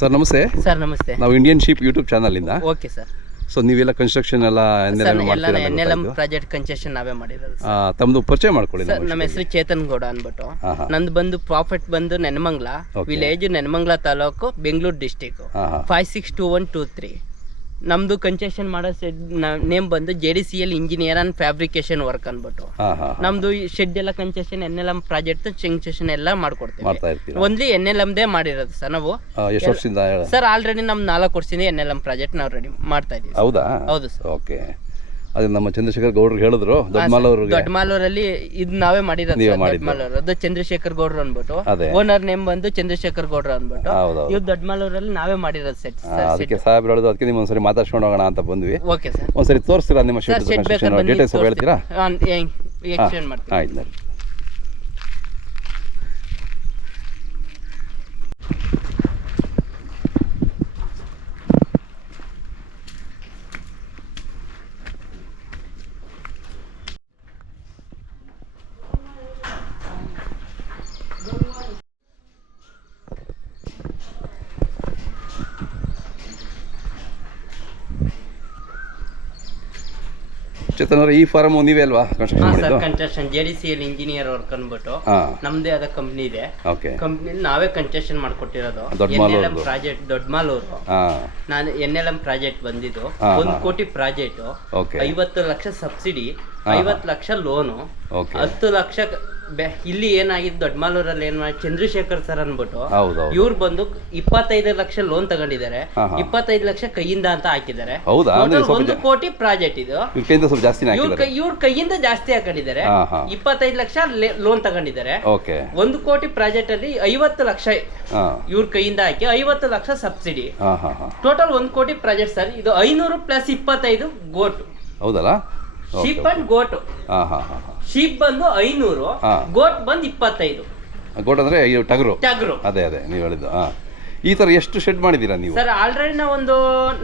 Sir ನಮಸ್ತೆ. Sir ನಮಸ್ತೆ. ನಾವು ಇಂಡಿಯನ್ ಶೀಪ್ ಯೂಟ್ಯೂಬ್ ಚಾನಲಿಂದ. Okay sir. ಸೊ ನೀವೆಲ್ಲ ಕನ್ಸ್ಟ್ರಕ್ಷನ್ ಎಲ್ಲ ಎನ್ಎಲ್ಎಂ ಪ್ರಾಜೆಕ್ಟ್ ಕನ್ಸ್ಟ್ರಕ್ಷನ್ ನಾವೇ ಮಾಡಿರೋದು. ತಮ್ಮದು ಪರಿಚಯ ಮಾಡ್ಕೊಳ್ಳಿ. ಸರ್ ನಮ್ಮ ಹೆಸರು ಚೇತನ್ ಗೌಡ ಅಂದ್ಬಿಟ್ಟು. ನಂದು ಬಂದು ಪ್ರಾಫಿಟ್ ಬಂದು ನೆನಮಂಗ್ಲ ವಿಲೇಜ್, ನೆನಮಂಗ್ಲ ತಾಲೂಕು, ಬೆಂಗಳೂರು ಡಿಸ್ಟಿಕ್ 562123. ನಮ್ದು ಕನ್ಸ್ಟ್ರಕ್ಷನ್ ಮಾಡೋ ನೇಮ್ ಬಂದು JDCL engineer and fabrication work ಅಂದ್ಬಿಟ್ಟು. ನಮ್ದು ಶೆಡ್ ಎಲ್ಲ ಕನ್ಸ್ಟ್ರಕ್ಷನ್ ಎನ್ಎಲ್ಎಂ ಪ್ರಾಜೆಕ್ಟ್ ಕನ್ಸ್ಟ್ರಕ್ಷನ್ ಎಲ್ಲ ಮಾಡ್ಕೊಡ್ತೀವಿ. ಓನ್ಲಿ ಎನ್ಎಲ್ಎಂದೇ ಮಾಡಿರೋದು ಸರ್ ನಾವು. ಸರ್ ಆಲ್ರೆಡಿ ನಮ್ 4 ವರ್ಷದಿಂದ ಎನ್ಎಲ್ಎಂ ಪ್ರಾಜೆಕ್ಟ್ ನಾವು ರೆಡಿ ಮಾಡ್ತಾ ಇದೀವಿ. ಹೌದಾ? ಹೌದು ಸರ್. ಓಕೆ. ಅದು ನಮ್ಮ ಚಂದ್ರಶೇಖರ್ ಗೌಡ್ರು ಹೇಳಿದ್ರು, ದೊಡ್ಡಮಾಲೂರಲ್ಲಿ ಇದು ನಾವೇ ಮಾಡಿರೋದು. ದೊಡ್ಡಮಾಲೂರದ್ದು ಚಂದ್ರಶೇಖರ್ ಗೌಡ್ರು ಅಂದ್ಬಿಟ್ಟು, ಓನರ್ ನೇಮ್ ಬಂದು ಚಂದ್ರಶೇಖರ್ ಗೌಡ್ರು ಅಂದ್ಬಿಟ್ಟು. ಇವ್ ದೊಡ್ಡಮಾಲೂರಲ್ಲಿ ನಾವೇ ಮಾಡಿರೋದು ಸೆಟ್. ಅದಕ್ಕೆ ಸಾಹೇಬ್ರು ಹೇಳಿದ್ರು, ಅದಕ್ಕೆ ನಿಮ್ಮ ಒಂದ್ಸರಿ ಮಾತಾಡ್ಸ್ಕೊಂಡು ಹೋಗೋಣ ಅಂತ ಬಂದ್ವಿ. Okay sir. ಒಂದ್ಸರಿ ತೋರಿಸ್ತೀರಾ ನಿಮ್ಮ ಡೀಟೇಲ್ಸ್ ಹೇಳ್ತೀರಾ? ಎಕ್ಸ್ಪ್ಲೇನ್ ಮಾಡ್ತೀನಿ. ಆಯ್ತು. ಚೇತನ್ ಅವರ ಈ ಫಾರ್ಮ್ ನೀವೇ ಅಲ್ವಾ ಕನ್ಸ್ಟ್ರಕ್ಷನ್ ಮಾಡಿದ್ದು? ಕನ್ಸ್ಟ್ರಕ್ಷನ್ JDCL ಇಂಜಿನಿಯರ್ ವರ್ಕ್ ಅಂದ್ಬಿಟ್ಟು ನಮ್ದೇ ಆದ ಕಂಪ್ನಿ ಇದೆ. ಕಂಪ್ನಿ ನಾವೇ ಕನ್ಸ್ಟ್ರಕ್ಷನ್ ಮಾಡ್ಕೊಟ್ಟಿರೋದು. NLM project Doddamaluru. ನಾನು ಎನ್ಎಲ್ಎಂ ಪ್ರಾಜೆಕ್ಟ್ ಬಂದಿದ್ದು 1 ಕೋಟಿ project, 50 lakh subsidy, 50 lakh loan, 10 lakh. ಇಲ್ಲಿ ಏನಾಗಿದ್ದು ದೊಡ್ಡಮಾಲೂರಲ್ಲಿ ಏನ್ ಮಾಡಿ ಚಂದ್ರಶೇಖರ್ ಸರ್ ಅನ್ಬಿಟ್ಟು ಇವ್ರು ಬಂದು 25 ಲಕ್ಷ ಲೋನ್ ತಗೊಂಡಿದ್ದಾರೆ. 25 ಲಕ್ಷ ಕೈಯಿಂದ ಅಂತ ಹಾಕಿದ್ದಾರೆ. 1 ಕೋಟಿ ಪ್ರಾಜೆಕ್ಟ್ ಇದು. ಇವ್ರ ಕೈಯಿಂದ ಜಾಸ್ತಿ ಹಾಕೊಂಡಿದ್ದಾರೆ. 25 ಲಕ್ಷ ಲೋನ್ ತಗೊಂಡಿದ್ದಾರೆ. 1 ಕೋಟಿ ಪ್ರಾಜೆಕ್ಟ್ ಅಲ್ಲಿ 50 ಲಕ್ಷ ಇವ್ರ ಕೈಯಿಂದ ಹಾಕಿ 50 ಲಕ್ಷ ಸಬ್ಸಿಡಿ. ಟೋಟಲ್ 1 ಕೋಟಿ ಪ್ರಾಜೆಕ್ಟ್ ಸರ್. ಇದು 500 + 25 ಗೋಟು. ಹೌದಲ್ಲ? Sheep and ಗೋಟು. ಶೀಪ್ ಬಂದು 500, ಗೋಟ್ ಬಂದು 25. ಗೋಟ್ ಅಂದ್ರೆ ಟಗರು. ಅದೇ ನೀವು ಹೇಳಿದ್ದು. ಈ ತರ ಎಷ್ಟು ಶೆಡ್ ಮಾಡಿದೀರಾ ನೀವು? ಸರ್ ಆಲ್ರೆಡಿ ನಾವು ಒಂದು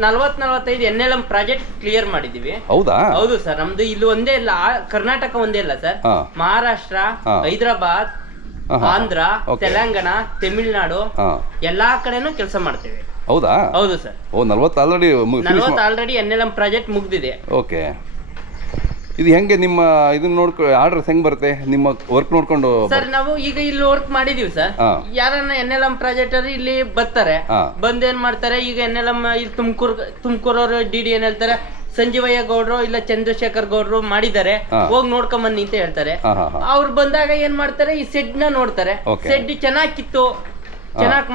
40-45 ಎನ್ಎಲ್ಎಂ ಪ್ರಾಜೆಕ್ಟ್ ಕ್ಲಿಯರ್ ಮಾಡಿದೀವಿ. ಹೌದಾ? ಹೌದು ಸರ್. ನಮ್ದು ಇಲ್ಲಿ ಒಂದೇ ಇಲ್ಲ, ಕರ್ನಾಟಕ ಒಂದೇ ಇಲ್ಲ ಸರ್. ಮಹಾರಾಷ್ಟ್ರ, ಹೈದರಾಬಾದ್, ಆಂಧ್ರ, ತೆಲಂಗಾಣ, ತಮಿಳುನಾಡು ಎಲ್ಲಾ ಕಡೆನೂ ಕೆಲಸ ಮಾಡ್ತೀವಿ. ಹೌದಾ? ಹೌದು ಸರ್. 40 ಆಲ್ರೆಡಿ ಎನ್ಎಲ್ಎಂ ಪ್ರಾಜೆಕ್ಟ್ ಮುಗ್ದಿದೆ. ಓಕೆ. ಇದು ಹೆಂಗೆ ನಿಮ್ಮ ಇದನ್ನ ನೋಡ್ಕೊಂಡು ಆರ್ಡರ್ಸ್ ಹೆಂಗ್ ಬರುತ್ತೆ ನಿಮ್ಮ ವರ್ಕ್ ನೋಡ್ಕೊಂಡು? ಸರ್ ನಾವು ಈಗ ಇಲ್ಲಿ ವರ್ಕ್ ಮಾಡಿದೀವಿ ಸರ್. ಯಾರನ್ನ ಎನ್ಎಲ್ಎಂ ಪ್ರಾಜೆಕ್ಟ್ ಅಲ್ಲಿ ಇಲ್ಲಿ ಬರ್ತಾರೆ, ಬಂದ್ ಏನ್ ಮಾಡ್ತಾರೆ, ಈಗ ಎನ್ಎಲ್ಎಂ ಇಲ್ಲಿ ತುಮಕೂರವ್ರು DD ಏನ್ ಹೇಳ್ತಾರೆ, ಸಂಜೀವಯ್ಯ ಗೌಡ್ರು ಇಲ್ಲ ಚಂದ್ರಶೇಖರ್ ಗೌಡ್ರು ಮಾಡಿದ್ದಾರೆ, ಹೋಗಿ ನೋಡ್ಕೊಂಬನ್ನಿ ಅಂತ ಹೇಳ್ತಾರೆ. ಅವ್ರು ಬಂದಾಗ ಏನ್ ಮಾಡ್ತಾರೆ, ಈ ಸೆಡ್ ನ ನೋಡ್ತಾರೆ. ಸೆಡ್ ಚೆನ್ನಾಗಿತ್ತು, ಚೆನ್ನಾಗಿ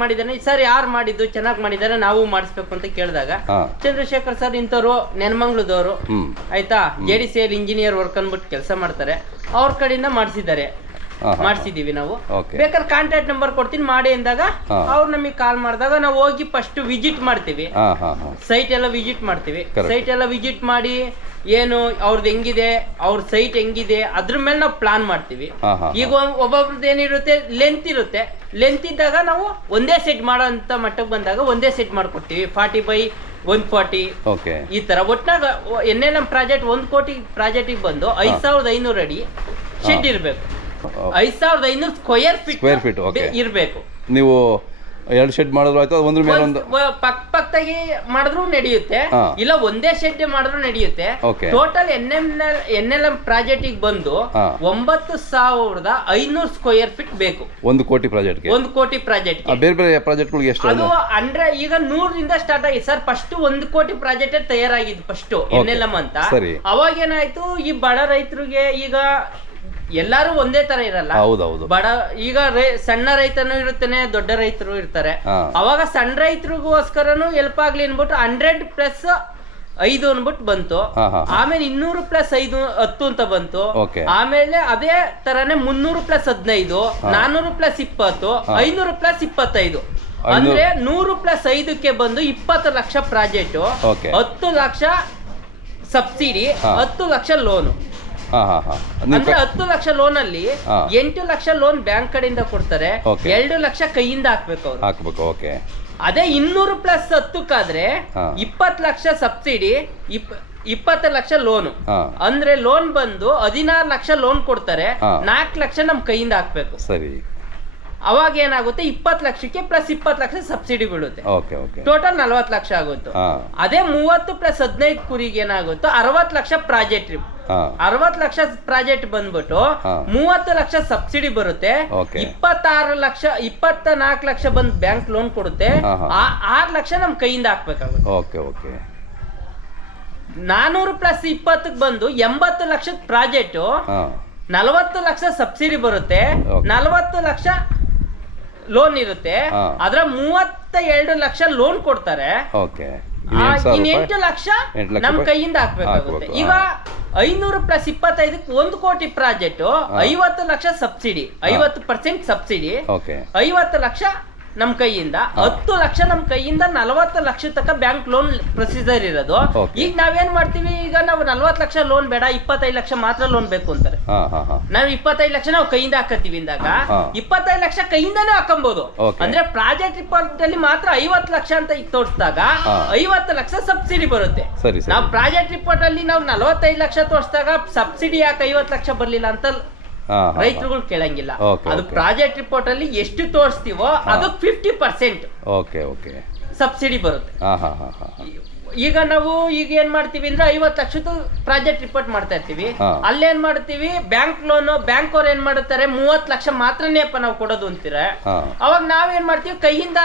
ಮಾಡಿದಾನೆ ಸರ್. ಯಾರು ಮಾಡಿದ್ದು ಚೆನ್ನಾಗಿ ಮಾಡಿದಾರೆ, ನಾವು ಮಾಡಿಸ್ಬೇಕು ಅಂತ ಕೇಳಿದಾಗ ಚಂದ್ರಶೇಖರ್ ಸರ್ ಇಂಥವ್ರು ನೆನಮಂಗ್ಲದವರು, ಆಯ್ತಾ, JDCL ಇಂಜಿನಿಯರ್ ವರ್ಕ್ ಅನ್ಬಿಟ್ಟು ಕೆಲಸ ಮಾಡ್ತಾರೆ, ಅವ್ರ ಕಡೆಯಿಂದ ಮಾಡಿಸಿದೀವಿ ನಾವು. ಬೇಕಾದ್ರೆ ಕಾಂಟ್ಯಾಕ್ಟ್ ನಂಬರ್ ಕೊಡ್ತೀನಿ, ಮಾಡಿ ಅಂದಾಗ ಅವ್ರು ನಮಗೆ ಕಾಲ್ ಮಾಡಿದಾಗ ನಾವು ಹೋಗಿ ಫಸ್ಟ್ ವಿಸಿಟ್ ಮಾಡ್ತೀವಿ. ಸೈಟ್ ಎಲ್ಲ ವಿಸಿಟ್ ಮಾಡ್ತೀವಿ. ಸೈಟ್ ಎಲ್ಲ ವಿಸಿಟ್ ಮಾಡಿ ಏನು ಅವ್ರದ್ದು ಹೆಂಗಿದೆ, ಅವ್ರ ಸೈಟ್ ಹೆಂಗಿದೆ, ಅದ್ರ ಮೇಲೆ ನಾವು ಪ್ಲಾನ್ ಮಾಡ್ತೀವಿ. ಈಗ ಒಬ್ಬೊಬ್ರದ್ದು ಏನಿರುತ್ತೆ, ಲೆಂತ್ ಇರುತ್ತೆ. ಲೆಂತ್ ಇದ್ದಾಗ ನಾವು ಒಂದೇ ಸೆಟ್ ಮಾಡೋ ಅಂತ ಮಟ್ಟಕ್ಕೆ ಬಂದಾಗ ಒಂದೇ ಸೆಟ್ ಮಾಡ್ಕೊಡ್ತೀವಿ. 40/140 ಈ ತರ. ಒಟ್ನಾಗ ಎನ್ಎಲ್ಎಂ ಪ್ರಾಜೆಕ್ಟ್ 1 ಕೋಟಿ ಪ್ರಾಜೆಕ್ಟ್ ಬಂದು 5500 ಅಡಿ ಶೆಡ್ ಇರ್ಬೇಕು. 5500 ಸ್ಕ್ವೇರ್ ಫೀಟ್ ಇರ್ಬೇಕು. ನೀವು 2 ಶೆಡ್ ಮಾಡಿದ್ರು ಆಯ್ತು, ಒಂದ್ರ ಮೇಲೆ ಒಂದು ಪಕ್ಕದಾಗಿ ಮಾಡಿದ್ರು ನಡೆಯುತ್ತೆ, ಇಲ್ಲ ಒಂದೇ ಶೆಡ್ ಮಾಡಿದ್ರು ನಡೆಯುತ್ತೆ. ಟೋಟಲ್ ಎನ್ಎಲ್ಎಂ ಪ್ರಾಜೆಕ್ಟ್ ಬಂದು 9500 ಸ್ಕ್ವೇರ್ ಫೀಟ್ ಬೇಕು 1 ಕೋಟಿ ಪ್ರಾಜೆಕ್ಟ್. 1 ಕೋಟಿ ಪ್ರಾಜೆಕ್ಟ್. ಬೇರೆ ಬೇರೆ ಪ್ರಾಜೆಕ್ಟ್ ಗಳಿಗೆ ಎಷ್ಟು? ಅದು ಈಗ 100ರಿಂದ ಸ್ಟಾರ್ಟ್ ಆಗಿದೆ ಸರ್. ಫಸ್ಟ್ 1 ಕೋಟಿ ಪ್ರಾಜೆಕ್ಟ್ ತಯಾರಾಗಿದ್ದು ಫಸ್ಟ್ ಎನ್ಎಲ್ಎಂ ಅಂತ. ಅವಾಗ ಏನಾಯ್ತು, ಈ ಬಡ ರೈತರಿಗೆ ಈಗ ಎಲ್ಲಾರು ಒಂದೇ ತರ ಇರಲ್ಲ. ಬಡ ಈಗ ಸಣ್ಣ ರೈತನು ಇರುತ್ತಾನೆ, ದೊಡ್ಡ ರೈತರು ಇರ್ತಾರೆ. ಅವಾಗ ಸಣ್ಣ ರೈತರಿಗೋಸ್ಕರನು ಹೆಲ್ಪ್ ಆಗ್ಲಿ ಅನ್ಬಿಟ್ಟು 100+5 ಅನ್ಬಿಟ್ಟು ಬಂತು. ಆಮೇಲೆ 200+5 10 ಅಂತ ಬಂತು. ಆಮೇಲೆ ಅದೇ ತರನೇ 300+15, 400+20, 500+25. ಅಂದ್ರೆ 100+5ಕ್ಕೆ ಬಂದು 20 lakh project, 10 lakh subsidy, 10 lakh loan. ಅಂದ್ರೆ 10 ಲಕ್ಷ ಲೋನ್ ಅಲ್ಲಿ 8 ಲಕ್ಷ ಲೋನ್ ಬ್ಯಾಂಕ್ ಕಡೆಯಿಂದ ಕೊಡ್ತಾರೆ, 2 ಲಕ್ಷ ಕೈಯಿಂದ ಹಾಕ್ಬೇಕು ಅವ್ರು. ಅದೇ 200+10 20 ಲಕ್ಷ ಸಬ್ಸಿಡಿ, 20 ಲಕ್ಷ ಲೋನು. ಅಂದ್ರೆ ಲೋನ್ ಬಂದು 16 ಲಕ್ಷ ಲೋನ್ ಕೊಡ್ತಾರೆ, 4 ಲಕ್ಷ ನಮ್ ಕೈಯಿಂದ ಹಾಕ್ಬೇಕು. ಸರಿ. ಅವಾಗ ಏನಾಗುತ್ತೆ 20 ಲಕ್ಷಕ್ಕೆ ಪ್ಲಸ್ 20 ಲಕ್ಷ ಸಬ್ಸಿಡಿ ಬೀಳುತ್ತೆ. Okay okay. ಟೋಟಲ್ 40 ಲಕ್ಷ ಆಗುತ್ತೆ. ಅದೇ 30 ಪ್ಲಸ್ 15 ಕುರಿಗೆ ಏನಾಗುತ್ತೋ 60 ಲಕ್ಷ ಪ್ರಾಜೆಕ್ಟ್ 60 ಲಕ್ಷ ಪ್ರಾಜೆಕ್ಟ್ ಬಂದ್ಬಿಟ್ಟು 30 ಲಕ್ಷ ಸಬ್ಸಿಡಿ ಬರುತ್ತೆ. 24 ಲಕ್ಷ ಬಂದ್ ಬ್ಯಾಂಕ್ ಲೋನ್ ಕೊಡುತ್ತೆ. 6 ಲಕ್ಷ ನಮ್ ಕೈಯಿಂದ ಹಾಕ್ಬೇಕಾಗುತ್ತೆ. Okay okay. 400 ಪ್ಲಸ್ 20 ಬಂದು 80 ಲಕ್ಷದ ಪ್ರಾಜೆಕ್ಟ್ 40 ಲಕ್ಷ ಸಬ್ಸಿಡಿ ಬರುತ್ತೆ. 40 ಲಕ್ಷ ಲೋನ್ ಇರುತ್ತೆ. ಅದ್ರ 32 ಲಕ್ಷ ಲೋನ್ ಕೊಡ್ತಾರೆ. ಇನ್ 8 ಲಕ್ಷ ನಮ್ ಕೈಯಿಂದ ಹಾಕ್ಬೇಕಾಗುತ್ತೆ. ಈಗ 500 ಪ್ಲಸ್ 25 1 ಕೋಟಿ project 50 lakh subsidy 50% subsidy 50 lakh ನಮ್ ಕೈಯಿಂದ 10 ಲಕ್ಷ ನಮ್ ಕೈಯಿಂದ 40 ಲಕ್ಷ ತನಕ ಬ್ಯಾಂಕ್ ಲೋನ್ ಪ್ರೊಸೀಜರ್ ಇರೋದು. ಈಗ ನಾವೇನ್ ಮಾಡ್ತೀವಿ, ಈಗ ನಾವು 40 ಲಕ್ಷ ಲೋನ್ ಬೇಡ 25 ಲಕ್ಷ ಮಾತ್ರ ಲೋನ್ ಬೇಕು ಅಂತಾರೆ. ನಾವು 25 ಲಕ್ಷ ನಾವು ಕೈಯಿಂದ ಹಾಕತ್ತೀವಿ ಅಂದಾಗ 25 ಲಕ್ಷ ಕೈಯಿಂದಾನೇ ಹಾಕಬಹುದು. ಅಂದ್ರೆ ಪ್ರಾಜೆಕ್ಟ್ ರಿಪೋರ್ಟ್ ಅಲ್ಲಿ ಮಾತ್ರ 50 ಲಕ್ಷ ಅಂತ ಈಗ ತೋರಿಸಿದಾಗ 50 ಲಕ್ಷ ಸಬ್ಸಿಡಿ ಬರುತ್ತೆ. ನಾವು ಪ್ರಾಜೆಕ್ಟ್ ರಿಪೋರ್ಟ್ ಅಲ್ಲಿ ನಾವು 45 ಲಕ್ಷ ತೋರಿಸಿದಾಗ ಸಬ್ಸಿಡಿ ಯಾಕೆ 50 ಲಕ್ಷ ಬರ್ಲಿಲ್ಲ ಅಂತ ರೈತರುಗಳು ಕೇಳಂಗಿಲ್ಲ. ಅದು ಪ್ರಾಜೆಕ್ಟ್ ರಿಪೋರ್ಟ್ ಅಲ್ಲಿ ಎಷ್ಟು ತೋರಿಸ್ತೀವೋ ಅದು 50% ಸಬ್ಸಿಡಿ ಬರುತ್ತೆ. ಈಗ ನಾವು ಈಗ ಏನ್ ಮಾಡ್ತೀವಿ ಅಂದ್ರೆ 50 ಲಕ್ಷದ ಪ್ರಾಜೆಕ್ಟ್ ರಿಪೋರ್ಟ್ ಮಾಡ್ತಾ ಇರ್ತೀವಿ. ಅಲ್ಲೇನ್ ಮಾಡ್ತೀವಿ, ಬ್ಯಾಂಕ್ ಲೋನ್ ಬ್ಯಾಂಕ್ ಅವ್ರು ಏನ್ ಮಾಡುತ್ತಾರೆ 30 ಲಕ್ಷ ಮಾತ್ರನೇ ನಾವು ಕೊಡೋದು ಅಂತೀರ. ಅವಾಗ ನಾವೇನ್ ಮಾಡ್ತೀವಿ, ಕೈಯಿಂದ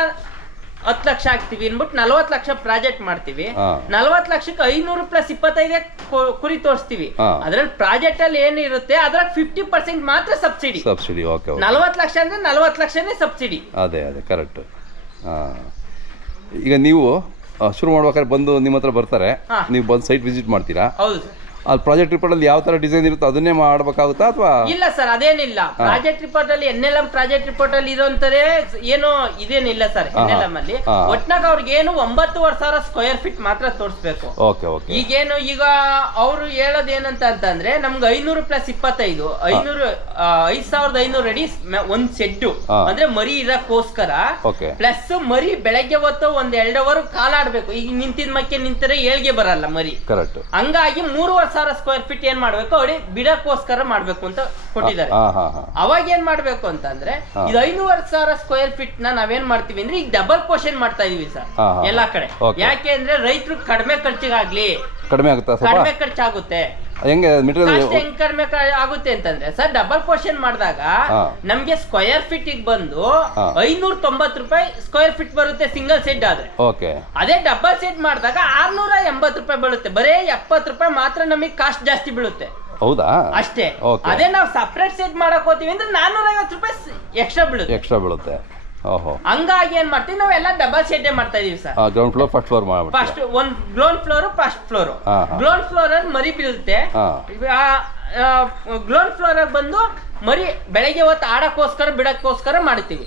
10 ಲಕ್ಷ ಹಾಕ್ತಿವಿ ಅನ್ಬಿಟ್ಟು 40 ಲಕ್ಷ ಪ್ರಾಜೆಕ್ಟ್ ಮಾಡ್ತೀವಿ. 40 ಲಕ್ಷಕ್ಕೆ 500 ಪ್ಲಸ್ 25 ಕುರಿ ತೋರಿಸ್ತೀವಿ. ಅದ್ರಲ್ಲಿ ಪ್ರಾಜೆಕ್ಟ್ ಅಲ್ಲಿ ಏನಿರುತ್ತೆ ಅದ್ರ 50% ಮಾತ್ರ ಸಬ್ಸಿಡಿ. 40 ಲಕ್ಷ ಅಂದ್ರೆ 40 ಲಕ್ಷನೇ ಸಬ್ಸಿಡಿ. ಅದೇ ಕರೆಕ್ಟ್. ಈಗ ನೀವು ಶುರು ಮಾಡ್ಬೇಕಾದ್ರೆ ಬಂದು ನಿಮ್ಮ ಹತ್ರ ಬರ್ತಾರೆ, ನೀವು ಬಂದು ಸೈಟ್ ವಿಸಿಟ್ ಮಾಡ್ತೀರಾ? ಹೌದು. ಅಲ್ಲಿ ಪ್ರಾಜೆಕ್ಟ್ ರಿಪೋರ್ಟ್ ಅಲ್ಲಿ ಯಾವ ತರ ಡಿಸೈನ್ ಇರುತ್ತೋ ಅದನ್ನೇ ಮಾಡ್ಬೇಕಾಗುತ್ತಾ ಅಥವಾ? ಇಲ್ಲ ಸರ್, ಅದೇನಿಲ್ಲ. ಪ್ರಾಜೆಕ್ಟ್ ರಿಪೋರ್ಟ್ ಅಲ್ಲಿ NLM ಪ್ರಾಜೆಕ್ಟ್ ರಿಪೋರ್ಟ್ ಅಲ್ಲಿ ಇರೋಂತಾರೆ ಏನು ಇದೇನಿಲ್ಲ ಸರ್. NLM ಅಲ್ಲಿ ಒಟ್ನಾಗ ಅವ್ರಿಗೆ ಏನು 9,500 ಸ್ಕ್ವೇರ್ ಫೀಟ್ ಮಾತ್ರ ತೋರಿಸ್ಬೇಕು. ಈಗೇನು ಈಗ ಅವ್ರು ಹೇಳೋದು ಏನಂತ ಅಂತಂದ್ರೆ ನಮ್ಗೆ 500 ಪ್ಲಸ್ 25 5,500 ಅಡಿ ಒಂದ್ ಸೆಡ್ ಅಂದ್ರೆ ಮರಿ ಇರಕ್ಕೋಸ್ಕರ, ಪ್ಲಸ್ ಮರಿ ಬೆಳಗ್ಗೆ ಹೊತ್ತು 1-2 ಅವರ್ ಕಾಲಾಡ್ಬೇಕು. ಈಗ ನಿಂತಿದ್ ಮಕ್ಕೆ ನಿಂತರೆ ಏಳ್ಗೆ ಬರಲ್ಲ ಮರಿ. ಹಂಗಾಗಿ 3,500 ಸ್ಕ್ವೇರ್ ಫೀಟ್ ಏನ್ ಮಾಡ್ಬೇಕು, ಅವ್ರಿ ಬಿಡಕ್ಕೋಸ್ಕರ ಮಾಡ್ಬೇಕು ಅಂತ ಕೊಟ್ಟಿದ್ದಾರೆ. ಅವಾಗ ಏನ್ ಮಾಡ್ಬೇಕು ಅಂತಂದ್ರೆ ಇದು 5,500 ಸ್ಕ್ವೇರ್ ಫೀಟ್ ನಾವೇನ್ ಮಾಡ್ತೀವಿ ಅಂದ್ರೆ ಈಗ ಡಬಲ್ ಪೋರ್ಷನ್ ಮಾಡ್ತಾ ಇದೀವಿ ಸರ್ ಎಲ್ಲಾ ಕಡೆ. ಯಾಕೆ ಅಂದ್ರೆ ರೈತರು ಕಡಿಮೆ ಖರ್ಚಿಗಾಗ್ಲಿ, ಕಡಿಮೆ ಖರ್ಚಾಗುತ್ತೆ. ಹೆಂಗ್ ಕಡಿಮೆ ಆಗುತ್ತೆ ಅಂತಂದ್ರೆ ಸರ್, ಡಬಲ್ ಪೋರ್ಷನ್ ಮಾಡಿದಾಗ ನಮ್ಗೆ ಸ್ಕ್ವೇರ್ ಫೀಟ್ ಬಂದು 590 ರೂಪಾಯಿ ಸ್ಕ್ವೇರ್ ಫೀಟ್ ಬರುತ್ತೆ ಸಿಂಗಲ್ ಸೆಡ್ ಆದ್ರೆ. ಅದೇ ಡಬಲ್ ಸೆಡ್ ಮಾಡಿದಾಗ 680 ರೂಪಾಯಿ ಬೀಳುತ್ತೆ. ಬರೇ 70 ರೂಪಾಯಿ ಮಾತ್ರ ನಮಗೆ ಕಾಸ್ಟ್ ಜಾಸ್ತಿ ಬೀಳುತ್ತೆ. ಹೌದಾ? ಅಷ್ಟೇ. ಅದೇ ನಾವು ಸಪರೇಟ್ ಸೆಟ್ ಮಾಡಕ್ ಹೋಗ್ತೀವಿ ಅಂದ್ರೆ 450 ರೂಪಾಯಿ ಎಕ್ಸ್ಟ್ರಾ ಬೀಳುತ್ತೆ. ಹಂಗಾಗಿ ಏನ್ ಮಾಡ್ತೀವಿ, ನಾವೆಲ್ಲ ಡಬಲ್ ಶೆಡ್ ಮಾಡ್ತಾ ಇದೀವಿ sir. Ground floor first floor first ಒಂದ್ ground floor first floor. Ground floor ಅಲ್ಲಿ ಮರಿ ಬೀಳುತ್ತೆ. ಗ್ರೌಂಡ್ ಫ್ಲೋರ್ ಬಂದು ಮರಿ ಬೆಳಗ್ಗೆ ಹೊತ್ತು ಆಡಕ್ಕೋಸ್ಕರ ಬಿಡಕ್ಕೋಸ್ಕರ ಮಾಡ್ತೀವಿ.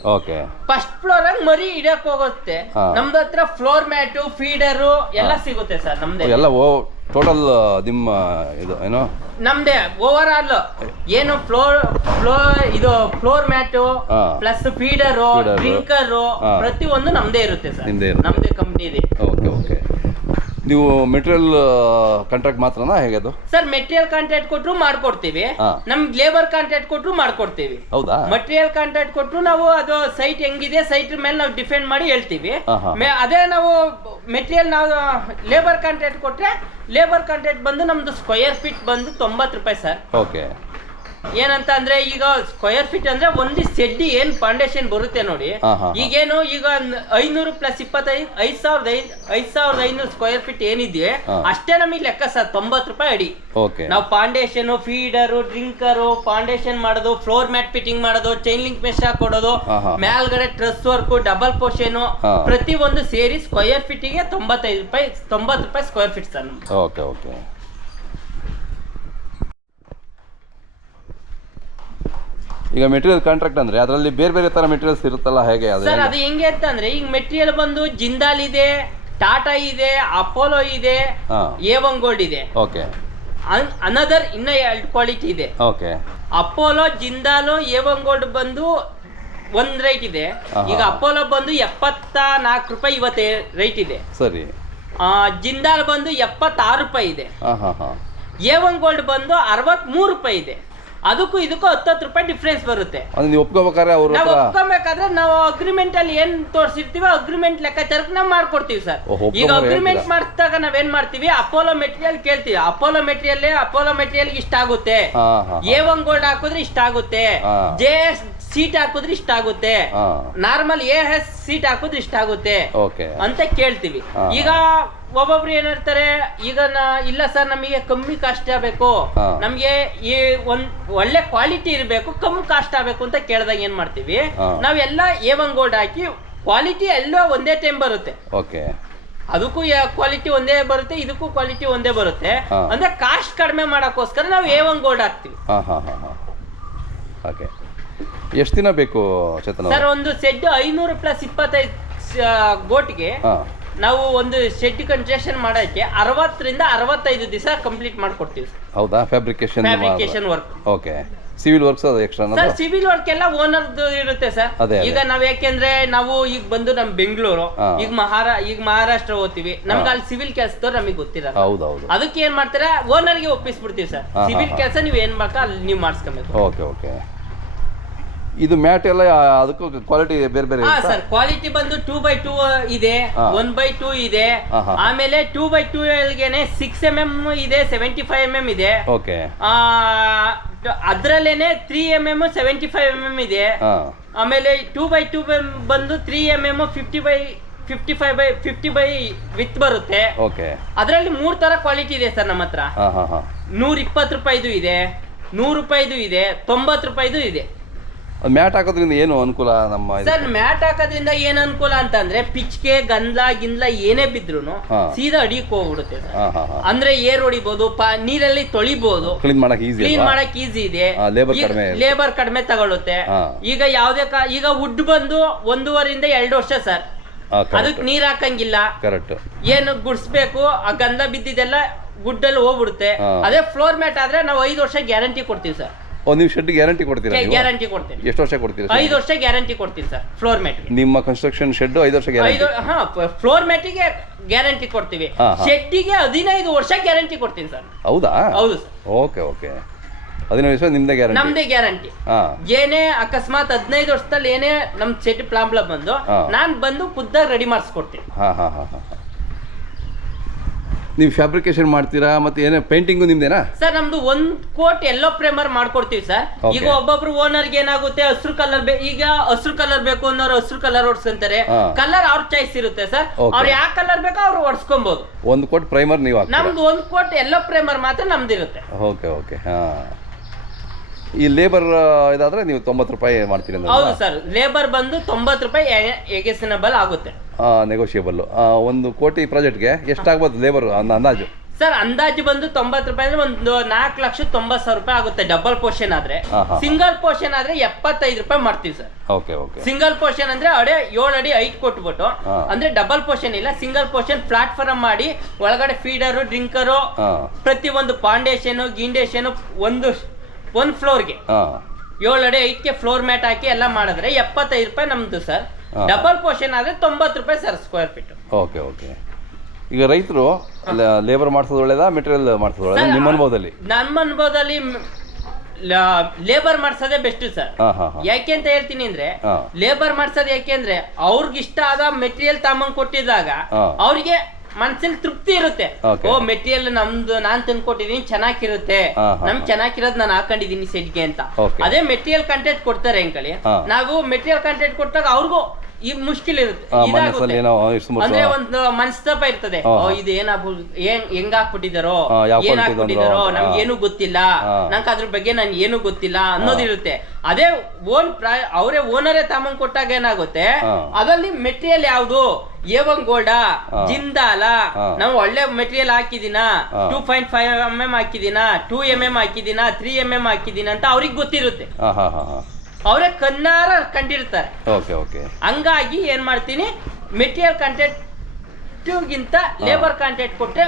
ಫಸ್ಟ್ ಫ್ಲೋರ್ ಆಗಿ ಮರಿ ಇಡಕ್ ಹೋಗುತ್ತೆ. ನಮ್ದು ಹತ್ರ ಫ್ಲೋರ್ ಮ್ಯಾಟು, ಫೀಡರು ಎಲ್ಲ ಸಿಗುತ್ತೆ ಸರ್. ನಮ್ದೇ ಟೋಟಲ್ ನಿಮ್ಮ ಇದು ಏನೋ ನಮ್ದೇ ಓವರ್ ಆಲ್ ಏನು floor mat plus feeder, drinker ಪ್ರತಿಯೊಂದು ನಮ್ದೇ ಇರುತ್ತೆ ಸರ್. ನಮ್ದೇ ಕಂಪ್ನಿ ಇದೆ. ನೀವು ಮೆಟೀರಿಯಲ್ ಕಾಂಟ್ರಾಕ್ಟ್ ಮಾತ್ರನಾ ಹೇಗೆ ಅದು ಸರ್? ಮೆಟೀರಿಯಲ್ ಕಾಂಟ್ರಾಕ್ಟ್ ಕೊಟ್ರು ಮಾಡ್ಕೊಡ್ತೀವಿ, ನಮ್ಗೆ ಲೇಬರ್ ಕಾಂಟ್ರಾಕ್ಟ್ ಕೊಟ್ರು ಮಾಡ್ಕೊಡ್ತೀವಿ. ಹೌದಾ? ಮೆಟೀರಿಯಲ್ ಕಾಂಟ್ರಾಕ್ಟ್ ಕೊಟ್ರು ನಾವು ಅದು ಸೈಟ್ ಹೆಂಗಿದೆ ಸೈಟ್ ಮೇಲೆ ನಾವು ಡಿಫೆಂಡ್ ಮಾಡಿ ಹೇಳ್ತೀವಿ. ಅದೇ ನಾವು ಮೆಟೀರಿಯಲ್ ನಾವು ಲೇಬರ್ ಕಾಂಟ್ರಾಕ್ಟ್ ಕೊಟ್ರೆ ಲೇಬರ್ ಕಾಂಟ್ರಾಕ್ಟ್ ಬಂದು ನಮ್ದು ಸ್ಕ್ವೇರ್ ಫೀಟ್ ಬಂದು 90 ರೂಪಾಯಿ ಸರ್. ಏನಂತ ಅಂದ್ರೆ ಈಗ ಸ್ಕ್ವೇರ್ ಫೀಟ್ ಅಂದ್ರೆ ಒಂದು ಸೆಡ್ ಏನ್ ಫೌಂಡೇಶನ್ ಬರುತ್ತೆ ನೋಡಿ. ಈಗೇನು ಈಗ 500 ಪ್ಲಸ್ 25 5,500 ಸ್ಕ್ವೇರ್ ಫೀಟ್ ಏನಿದೆ ಅಷ್ಟೇ ನಮಗೆ ಲೆಕ್ಕ ಸರ್. 90 ರೂಪಾಯಿ ಅಡಿ. ನಾವು ಫೌಂಡೇಶನ್, ಫೀಡರು, ಡ್ರಿಂಕರು, ಫೌಂಡೇಶನ್ ಮಾಡೋದು, ಫ್ಲೋರ್ ಮ್ಯಾಟ್ ಫಿಟ್ಟಿಂಗ್ ಮಾಡೋದು, ಚೈನ್ ಲಿಂಕ್ ಮೆಶ್ ಹಾಕೊಡೋದು, ಮೇಲ್ಗಡೆ ಟ್ರಸ್ ವರ್ಕ್, ಡಬಲ್ ಪೋರ್ಷನ್ ಪ್ರತಿ ಒಂದು ಸೇರಿ ಸ್ಕ್ವೇರ್ ಫೀಟ್ ಗೆ 90 ರೂಪಾಯಿ ಸ್ಕ್ವೇರ್ ಫೀಟ್ ಸರ್. ಈಗ ಮೆಟೀರಿಯಲ್ ಕಾಂಟ್ರಾಕ್ಟ್ ಅಂದ್ರೆ ಅದರಲ್ಲಿ ಬೇರೆ ಬೇರೆ ತರ ಮೆಟೀರಿಯಲ್ಸ್ ಇರುತ್ತಲ್ಲ, ಹೇಗೆ ಸರ್? ಅದು ಹೆಂಗೆ ಅಂತಂದ್ರೆ ಈಗ ಮೆಟೀರಿಯಲ್ ಬಂದು ಜಿಂದಾಲ್ ಇದೆ, ಟಾಟಾ ಇದೆ, ಅಪೋಲೋ ಇದೆ, A1 ಗೋಲ್ಡ್ ಇದೆ. ಅನದರ್ ಇನ್ನ 2 ಕ್ವಾಲಿಟಿ ಇದೆ. ಅಪೋಲೋ, ಜಿಂದಾಲು, A1 ಗೋಲ್ಡ್ ಬಂದು ಒಂದ್ ರೈಟ್ ಇದೆ. ಈಗ ಅಪೋಲೋ ಬಂದು 74 ರೂಪಾಯಿ ಇವತ್ತೇ ರೈಟ್ ಇದೆ. ಸರಿ. ಜಿಂದಾಲ್ ಬಂದು 76 ರೂಪಾಯಿ ಇದೆ. A1 ಗೋಲ್ಡ್ ಬಂದು 63 ರೂಪಾಯಿ ಇದೆ. ಅದಕ್ಕೂ ಇದಕ್ಕೂ 10 ರೂಪಾಯಿ ಡಿಫ್ರೆನ್ಸ್ ಬರುತ್ತೆ. ನೀವು ಒಪ್ಕೋಬೇಕಾದ್ರೆ ಅವ್ರ ನಾವು ಒಪ್ಕೋಬೇಕಾದ್ರೆ ನಾವು ಅಗ್ರಿಮೆಂಟ್ ಅಲ್ಲಿ ಏನ್ ತೋರಿಸಿರ್ತೀವಿ ಅಗ್ರಿಮೆಂಟ್ ಲೆಕ್ಕಾಚಾರಕ್ಕೆ ನಾವು ಮಾಡ್ಕೊಡ್ತೀವಿ ಸರ್. ಈಗ ಅಗ್ರಿಮೆಂಟ್ ಮಾಡಿದಾಗ ನಾವೇನ್ ಮಾಡ್ತೀವಿ, ಅಪೋಲೋ ಮೆಟೀರಿಯಲ್ ಕೇಳ್ತೀವಿ. ಅಪೋಲೋ ಮೆಟೀರಿಯಲ್ ಇಷ್ಟ ಆಗುತ್ತೆ, A1 ಗೋಲ್ಡ್ ಹಾಕಿದ್ರೆ ಇಷ್ಟ ಆಗುತ್ತೆ, JS ಸೀಟ್ ಹಾಕಿದ್ರೆ ಇಷ್ಟ ಆಗುತ್ತೆ, ನಾರ್ಮಲ್ AS ಸೀಟ್ ಹಾಕಿದ್ರೆ ಇಷ್ಟ ಆಗುತ್ತೆ ಅಂತ ಕೇಳ್ತೀವಿ. ಈಗ ಒಬ್ಬೊಬ್ರು ಏನ್ ಹೇಳ್ತಾರೆ, ಈಗ ಇಲ್ಲ ಸರ್ ನಮಗೆ ಕಮ್ಮಿ ಕಾಸ್ಟ್ ಆಗಬೇಕು, ನಮ್ಗೆ ಈ ಒಳ್ಳೆ ಕ್ವಾಲಿಟಿ ಇರಬೇಕು, ಕಮ್ಮಿ ಕಾಸ್ಟ್ ಆಗಬೇಕು ಅಂತ ಕೇಳಿದಾಗ ಏನ್ ಮಾಡ್ತೀವಿ, ನಾವೆಲ್ಲ A1 ಗೋಲ್ಡ್ ಹಾಕಿ ಕ್ವಾಲಿಟಿ ಎಲ್ಲ ಒಂದೇ ಟೈಮ್ ಬರುತ್ತೆ. ಅದಕ್ಕೂ ಕ್ವಾಲಿಟಿ ಒಂದೇ ಬರುತ್ತೆ, ಇದಕ್ಕೂ ಕ್ವಾಲಿಟಿ ಒಂದೇ ಬರುತ್ತೆ. ಅಂದ್ರೆ ಕಾಸ್ಟ್ ಕಡಿಮೆ ಮಾಡಕ್ಕೋಸ್ಕರ ನಾವು A1 ಗೋಲ್ಡ್ ಹಾಕ್ತಿವಿ. ಎಷ್ಟು ದಿನ ಬೇಕು ಚೇತನ ಸರ್? ಒಂದು ಸೆಡ್ 500 + 25 ಗೋಟ್ಗೆ ನಾವು ಒಂದು ಶೆಡ್ ಕನ್ಸ್ಟ್ರಕ್ಷನ್ ಮಾಡಕ್ಕೆ 60 ರಿಂದ 65 ದಿವಸ ಕಂಪ್ಲೀಟ್ ಮಾಡ್ಕೊಡ್ತೀವಿ. ಹೌದಾ? Fabrication work. Okay. Civil works ಅದು ಎಕ್ಸ್ಟ್ರಾ ಸರ್? ಸಿವಿಲ್ ವರ್ಕ್ ಎಲ್ಲ ಓನರ್ದು ಇರುತ್ತೆ ಸರ್. ಈಗ ನಾವ್ ಯಾಕೆಂದ್ರೆ ನಾವು ಈಗ ಬಂದು ನಮ್ ಬೆಂಗಳೂರು, ಈಗ ಮಹಾರಾಷ್ಟ್ರ ಹೋಗ್ತೀವಿ, ನಮ್ಗೆ ಅಲ್ಲಿ ಸಿವಿಲ್ ಕೆಲಸದವ್ರು ನಮಗೆ ಗೊತ್ತಿರಲ್ಲ. ಹೌದೌದು. ಅದಕ್ಕೆ ಏನ್ ಮಾಡ್ತಾರೆ, ಓನರ್ಗೆ ಒಪ್ಪಿಸ್ಬಿಡ್ತೀವಿ ಸರ್. ಸಿವಿಲ್ ಕೆಲಸ ನೀವ್ ಏನ್ ಮಾಡ್ಕೊ ಅಲ್ಲಿ ನೀವು ಮಾಡಿಸ್ಕೊಬೇಕು. ಓಕೆ. ಇದು ಮ್ಯಾಟ್ ಎಲ್ಲ ಅದಕ್ಕೂ ಕ್ವಾಲಿಟಿ ಬೇರೆ ಬೇರೆ ಸರ್? ಕ್ವಾಲಿಟಿ ಬಂದು 2x2 ಇದೆ, 1x2 ಇದೆ, ಆಮೇಲೆ 2x2 ಗೆನೆ 6mm ಇದೆ, 75mm ಇದೆ. ಓಕೆ. ಅದ್ರಲ್ಲೇನೆ 3mm 75mm ಇದೆ. ಆಮೇಲೆ 2x2 ಬಂದು 3mm 50 ವಿತ್ ಬರುತ್ತೆ. ಅದ್ರಲ್ಲಿ 3 ತರ ಕ್ವಾಲಿಟಿ ಇದೆ ಸರ್ ನಮ್ಮ ಹತ್ರ. 120 ರೂಪಾಯಿದು ಇದೆ, 100 ರೂಪಾಯಿದು ಇದೆ, 90 ರೂಪಾಯಿದು ಇದೆ. ಮ್ಯಾಟ್ ಹಾಕೋದ್ರಿಂದ ಏನು ಅನುಕೂಲ ನಮ್ಮ ಸರ್? ಮ್ಯಾಟ್ ಹಾಕೋದ್ರಿಂದ ಏನ್ ಅನುಕೂಲ ಅಂತಂದ್ರೆ, ಪಿಚ್ಗೆ ಗಿಂದ್ಲ ಏನೇ ಬಿದ್ರು ಸೀದಾ ಅಡಿಗೆ ಹೋಗ್ಬಿಡುತ್ತೆ ಸರ್. ಅಂದ್ರೆ ಏರ್ ಹೊಡಿಬಹುದು, ನೀರಲ್ಲಿ ತೊಳಿಬಹುದು, ಕ್ಲೀನ್ ಮಾಡಕ್ ಈಸಿ ಇದೆ, ಲೇಬರ್ ಕಡಿಮೆ ತಗೊಳುತ್ತೆ. ಈಗ ಯಾವ್ದೇ ಈಗ ವುಡ್ ಬಂದು 1.5 ರಿಂದ 2 ವರ್ಷ ಸರ್. ಅದಕ್ಕೆ ನೀರ್ ಹಾಕಂಗಿಲ್ಲ, ಏನು ಗುಡ್ಸ್ಬೇಕು, ಆ ಗಂಧ ಬಿದ್ದಿದ್ದೆಲ್ಲ ಗುಡ್ಡಲ್ಲಿ ಹೋಗ್ಬಿಡುತ್ತೆ. ಅದೇ ಫ್ಲೋರ್ ಮ್ಯಾಟ್ ಆದ್ರೆ ನಾವು 5 ವರ್ಷ ಗ್ಯಾರಂಟಿ ಕೊಡ್ತೀವಿ ಸರ್. ನೀವು ಶೆಡ್ ಗ್ಯಾರಂಟಿ ಕೊಡ್ತೀರಾ? ಗ್ಯಾರಂಟಿ ಕೊಡ್ತೀನಿ. ಎಷ್ಟು ವರ್ಷ ಕೊಡ್ತೀರಾ? 5 ವರ್ಷ ಗ್ಯಾರಂಟಿ ಕೊಡ್ತೀನಿ ಸರ್. ಫ್ಲೋರ್ ಮ್ಯಾಟ್ ನಿಮ್ಮ ಕನ್ಸ್ಟ್ರಕ್ಷನ್ ಶೆಡ್ 5 ವರ್ಷ ಗ್ಯಾರಂಟಿ? ಫ್ಲೋರ್ ಮ್ಯಾಟಿಗೆ ಗ್ಯಾರಂಟಿ ಕೊಡ್ತೀವಿ. ಶೆಡ್ಡಿಗೆ 15 ವರ್ಷ ಗ್ಯಾರಂಟಿ ಕೊಡ್ತೀನಿ ಸರ್. ಹೌದಾ? ಹೌದು ಸರ್. ಓಕೆ. 15 ವರ್ಷ ನಿಮ್ದೇ ಗ್ಯಾರಂಟಿ? ನಮ್ದೇ ಗ್ಯಾರಂಟಿ. ಏನೇ ಅಕಸ್ಮಾತ್ 15 ವರ್ಷದಲ್ಲಿ ಏನೇ ನಮ್ ಶೆಡ್ ಪ್ರಾಬ್ಲಮ್ ಬಂದು ನಾನ್ ಬಂದು ಖುದ್ದಾಗಿ ರೆಡಿ ಮಾಡಿಸ್ಕೊಡ್ತೀನಿ. ನೀವು ಫ್ಯಾಬ್ರಿಕೇಶನ್ ಮಾಡ್ತೀರಾ? ಮತ್ತೆ ಏನೇ ಪೇಂಟಿಂಗು ನಿಮ್ದೇನಾ ಸರ್? ನಮ್ದು 1 ಕೋಟ್ ಎಲ್ಲೋ ಪ್ರೇಮರ್ ಮಾಡ್ಕೊಡ್ತೀವಿ ಸರ್. ಈಗ ಒಬ್ಬೊಬ್ರು ಓನರ್ಗೆ ಏನಾಗುತ್ತೆ, ಹಸಿರು ಕಲರ್ ಈಗ ಹಸಿರು ಕಲರ್ ಬೇಕು ಅನ್ನೋರು ಹಸಿರು ಕಲರ್ ಹೊಡ್ಸ್ಕೊಂತಾರೆ. ಕಲರ್ ಅವ್ರ ಚಾಯ್ಸ್ ಇರುತ್ತೆ ಸರ್. ಅವ್ರು ಯಾವ ಕಲರ್ ಬೇಕೋ ಅವ್ರು ಹೊಡ್ಸ್ಕೊಬಹುದು. 1 ಕೋಟ್ ಪ್ರೈಮರ್ ನೀವು? ನಮ್ದು 1 ಕೋಟ್ ಎಲ್ಲೋ ಪ್ರೇಮರ್ ಮಾತ್ರ ನಮ್ದಿರುತ್ತೆ. ಓಕೆ. ಈ ಲೇಬರ್ ಇದಾದ್ರೆ ನೀವು 90 ರೂಪಾಯಿ ಮಾಡ್ತೀರಿ? ಹೌದು ಸರ್. ಲೇಬರ್ ಬಂದು 90 ರೂಪಾಯಿ ಎಗೆಸನಬಲ್ ಆಗುತ್ತೆ, ನೆಗೋಷಿಯಬಲ್. 1 ಕೋಟಿ ಪ್ರಾಜೆಕ್ಟ್ಗೆ ಎಷ್ಟಾಗ್ಬೋದು ಲೇಬರ್ ಅಂದಾಜು? ಸರ್ ಅಂದಾಜು ಬಂದು 90 ರೂಪಾಯಿ ಅಂದ್ರೆ ಒಂದು 4,90,000 ರೂಪಾಯಿ ಆಗುತ್ತೆ ಡಬಲ್ ಪೋರ್ಷನ್ ಆದ್ರೆ. ಸಿಂಗಲ್ ಪೋರ್ಷನ್ ಆದ್ರೆ 75 ರೂಪಾಯಿ ಮಾಡ್ತೀವಿ ಸರ್. ಸಿಂಗಲ್ ಪೋರ್ಷನ್ ಅಂದ್ರೆ 7 ಅಡಿ ಹೈಟ್ ಕೊಟ್ಬಿಟ್ಟು, ಅಂದ್ರೆ ಡಬಲ್ ಪೋರ್ಷನ್ ಇಲ್ಲ, ಸಿಂಗಲ್ ಪೋರ್ಷನ್ ಪ್ಲಾಟ್ಫಾರ್ಮ್ ಮಾಡಿ ಒಳಗಡೆ ಫೀಡರು, ಡ್ರಿಂಕರು, ಪ್ರತಿ ಒಂದು ಫೌಂಡೇಶನ್ ಗಿಂಡೇಶನ್ ಒಂದು ಫ್ಲೋರ್ಗೆ 7 ಅಡಿ ಹೈಟ್ಗೆ ಫ್ಲೋರ್ ಮ್ಯಾಟ್ ಹಾಕಿ ಎಲ್ಲ ಮಾಡಿದ್ರೆ 75 ರೂಪಾಯಿ ನಮ್ದು ಸರ್. ಡಬಲ್ ಪೋರ್ಷನ್ ಆದ್ರೆ 90 ರೂಪಾಯಿ ಸರ್ ಸ್ಕ್ವೇರ್ ಫೀಟ್. ಓಕೆ. ಈಗ ರೈತರು ಲೇಬರ್ ಮಾಡಿಸೋದು ಒಳ್ಳೇದಾ ಮೆಟೀರಿಯಲ್ ಮಾಡಿಸೋದು ಒಳ್ಳೇದಾ ನಿಮ್ಮ ಅನುಭವದಲ್ಲಿ? ನಮ್ಮ ಅನುಭವದಲ್ಲಿ ಲೇಬರ್ ಮಾಡ್ಸೋದೇ ಬೆಸ್ಟ್ ಸರ್. ಯಾಕೆ ಅಂತ ಹೇಳ್ತೀನಿ ಅಂದ್ರೆ, ಲೇಬರ್ ಮಾಡ್ಸೋದು ಯಾಕೆ ಅಂದ್ರೆ ಅವ್ರಿಗಿಷ್ಟ ಆದ ಮೆಟೀರಿಯಲ್ ತಗೊಂಡ್ ಕೊಟ್ಟಿದಾಗ ಅವ್ರಿಗೆ ಮನ್ಸಲ್ಲಿ ತೃಪ್ತಿ ಇರುತ್ತೆ. ಮೆಟೀರಿಯಲ್ ನಮ್ದು ನಾನ್ ತಂದ್ಕೊಟ್ಟಿದೀನಿ, ಚೆನ್ನಾಗಿರುತ್ತೆ, ನಮ್ಗೆ ಚೆನ್ನಾಗಿರೋದು ನಾನು ಹಾಕೊಂಡಿದೀನಿ ಸೆಟ್ಗೆ ಅಂತ. ಅದೇ ಮೆಟೀರಿಯಲ್ ಕಂಟೆಂಟ್ ಕೊಡ್ತಾರೆ ಅಂಕಳಿ, ನಾವು ಮೆಟೀರಿಯಲ್ ಕಂಟೆಂಟ್ ಕೊಟ್ಟಾಗ ಅವ್ರಿಗೂ ಈ ಮುಷ್ಕಿಲ್ ಇರುತ್ತೆ, ಅಂದ್ರೆ ಒಂದು ಮನಸ್ತಾಪ ಇರ್ತದೆ. ಇದು ಹೆಂಗ್ ಹಾಕ್ಬಿಟ್ಟಿದಾರೋ, ಏನ್ ಹಾಕ್ಬಿಟ್ಟಿದಾರೋ, ನಮ್ಗೆ ಏನು ಗೊತ್ತಿಲ್ಲ, ನಂಗೆ ಅದ್ರ ಬಗ್ಗೆ ನನ್ ಏನು ಗೊತ್ತಿಲ್ಲ ಅನ್ನೋದಿರುತ್ತೆ. ಅದೇ ಅವರೇ ಓನರೇ ತಗೊಂಡ್ ಕೊಟ್ಟಾಗ ಏನಾಗುತ್ತೆ, ಅದ್ರಲ್ಲಿ ಮೆಟೀರಿಯಲ್ ಯಾವ್ದು, A1 ಗೋಲ್ಡಾ, ಜಿಂದಾಲ, ನಾವು ಒಳ್ಳೆ ಮೆಟೀರಿಯಲ್ ಹಾಕಿದೀನಾ, 2.5mm ಹಾಕಿದೀನಾ, 2mm ಹಾಕಿದೀನಾ, 3mm ಹಾಕಿದೀನ ಅಂತ ಅವ್ರಿಗೆ ಗೊತ್ತಿರುತ್ತೆ. ಅವರೇ ಕಣ್ಣಾರ ಕಂಡಿರ್ತಾರೆ. ಹಂಗಾಗಿ ಏನ್ ಮಾಡ್ತೀನಿ, ಮೆಟೀರಿಯಲ್ ಕಂಟೆಂಟ್ ಗಿಂತ ಲೇಬರ್ ಕಾಂಟ್ಯಾಕ್ಟ್ ಕೊಟ್ಟರೆ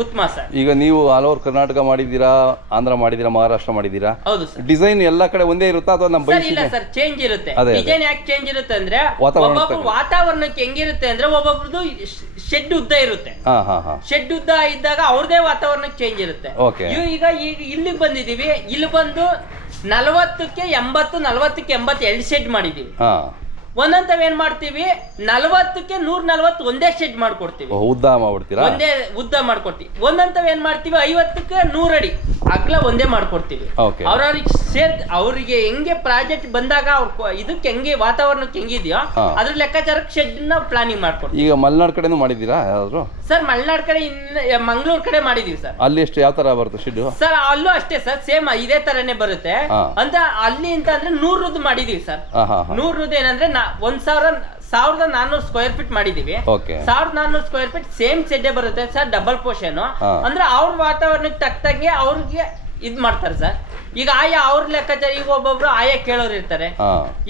ಉತ್ತಮ ಸರ್. ಈಗ ನೀವು ಆಲ್ ಓವರ್ ಕರ್ನಾಟಕ ಮಾಡಿದ್ದೀರಾ, ಆಂಧ್ರ ಮಾಡಿದ್ದೀರಾ, ಮಹಾರಾಷ್ಟ್ರ ಮಾಡಿದ್ದೀರಾ. ಹೌದು ಸರ್. ಡಿಸೈನ್ ಎಲ್ಲ ಕಡೆ ಒಂದೇ ಇರುತ್ತಾ ಅಥವಾ ನಮ್ಮ ಸರ್ ಇಲ್ಲ ಸರ್, ಚೇಂಜ್ ಇರುತ್ತೆ. ಡಿಸೈನ್ ಯಾಕೆ ಚೇಂಜ್ ಇರುತ್ತೆ ಅಂದ್ರೆ ಒಬ್ಬೊಬ್ರು ವಾತಾವರಣಕ್ಕೆ ಹೆಂಗಿರುತ್ತೆ ಅಂದ್ರೆ ಒಬ್ಬೊಬ್ರದ್ದು ಶೆಡ್ ಉದ್ದ ಇರುತ್ತೆ. ಶೆಡ್ ಉದ್ದ ಇದ್ದಾಗ ಅವ್ರದೇ ವಾತಾವರಣಕ್ಕೆ ಚೇಂಜ್ ಇರುತ್ತೆ. ಈಗ ಇಲ್ಲಿಗೆ ಬಂದಿದೀವಿ, ಇಲ್ಲಿ ಬಂದು 40ಕ್ಕೆ 80, 40ಕ್ಕೆ 80 2 ಶೆಡ್ ಮಾಡಿದೀವಿ. ಒಂದಂತವ್ ಏನ್ ಮಾಡ್ತೀವಿ 40ಕ್ಕೆ 140 ಒಂದೇ ಶೆಡ್ ಮಾಡ್ಕೊಡ್ತೀವಿ, ಉದ್ದ ಮಾಡ್ಬಿಡ್ತೀರಾ, ಒಂದೇ ಉದ್ದ ಮಾಡ್ಕೊಡ್ತೀವಿ. ಒಂದಂತವ್ ಏನ್ ಮಾಡ್ತೀವಿ 50ಕ್ಕೆ 100 ಅಡಿ ಅಗ್ಲ ಒಂದೇ ಮಾಡ್ಕೊಡ್ತೀವಿ. ಅವ್ರಿಗೆ ಹೆಂಗೆ ಪ್ರಾಜೆಕ್ಟ್ ಬಂದಾಗ ಅವ್ರ ಇದಕ್ಕೆ ಹೆಂಗೆ ವಾತಾವರಣಕ್ಕೆ ಹೆಂಗಿದ್ಯೋ ಅದ್ರ ಲೆಕ್ಕಾಚಾರಕ್ಕೆ ಶೆಡ್ ನ ಪ್ಲಾನಿಂಗ್ ಮಾಡ್ಕೊಡ್ತೀವಿ. ಈಗ ಮಲೆನಾಡ್ ಕಡೆನೂ ಮಾಡಿದೀರಾ ಯಾವ್ದಾದ್ರು? ಸರ್ ಮಲೆನಾಡ್ ಕಡೆ ಮಂಗಳೂರು ಕಡೆ ಮಾಡಿದೀವಿ ಸರ್. ಅಲ್ಲಿ ಎಷ್ಟು ಯಾವ ತರ ಬರುತ್ತೆ ಶೆಡ್? ಸರ್ ಅಲ್ಲೂ ಅಷ್ಟೇ ಸರ್, ಸೇಮ್ ಇದೇ ತರನೇ ಬರುತ್ತೆ. ಅಂತ ಅಲ್ಲಿ ಅಂತ ಅಂದ್ರೆ 100 ಮಾಡಿದೀವಿ ಸರ್. 100 ಏನಂದ್ರೆ 1400 ಸ್ಕ್ವೇರ್ ಫೀಟ್ ಮಾಡಿದೀವಿ. 1400 ಸ್ಕ್ವೇರ್ ಫೀಟ್ ಸೇಮ್ ಶೆಡ್ ಬರುತ್ತೆ ಸರ್, ಡಬಲ್ ಪೋರ್ಷನ್. ಅಂದ್ರೆ ಅವ್ರ ವಾತಾವರಣಕ್ಕೆ ತಕ್ಕಂಗೆ ಅವ್ರಿಗೆ ಇದ್ ಮಾಡ್ತಾರೆ ಸರ್. ಈಗ ಆಯಾ ಅವ್ರ ಲೆಕ್ಕಾಚಾರ, ಈಗ ಒಬ್ಬೊಬ್ರು ಆಯಾ ಕೇಳೋರು ಇರ್ತಾರೆ.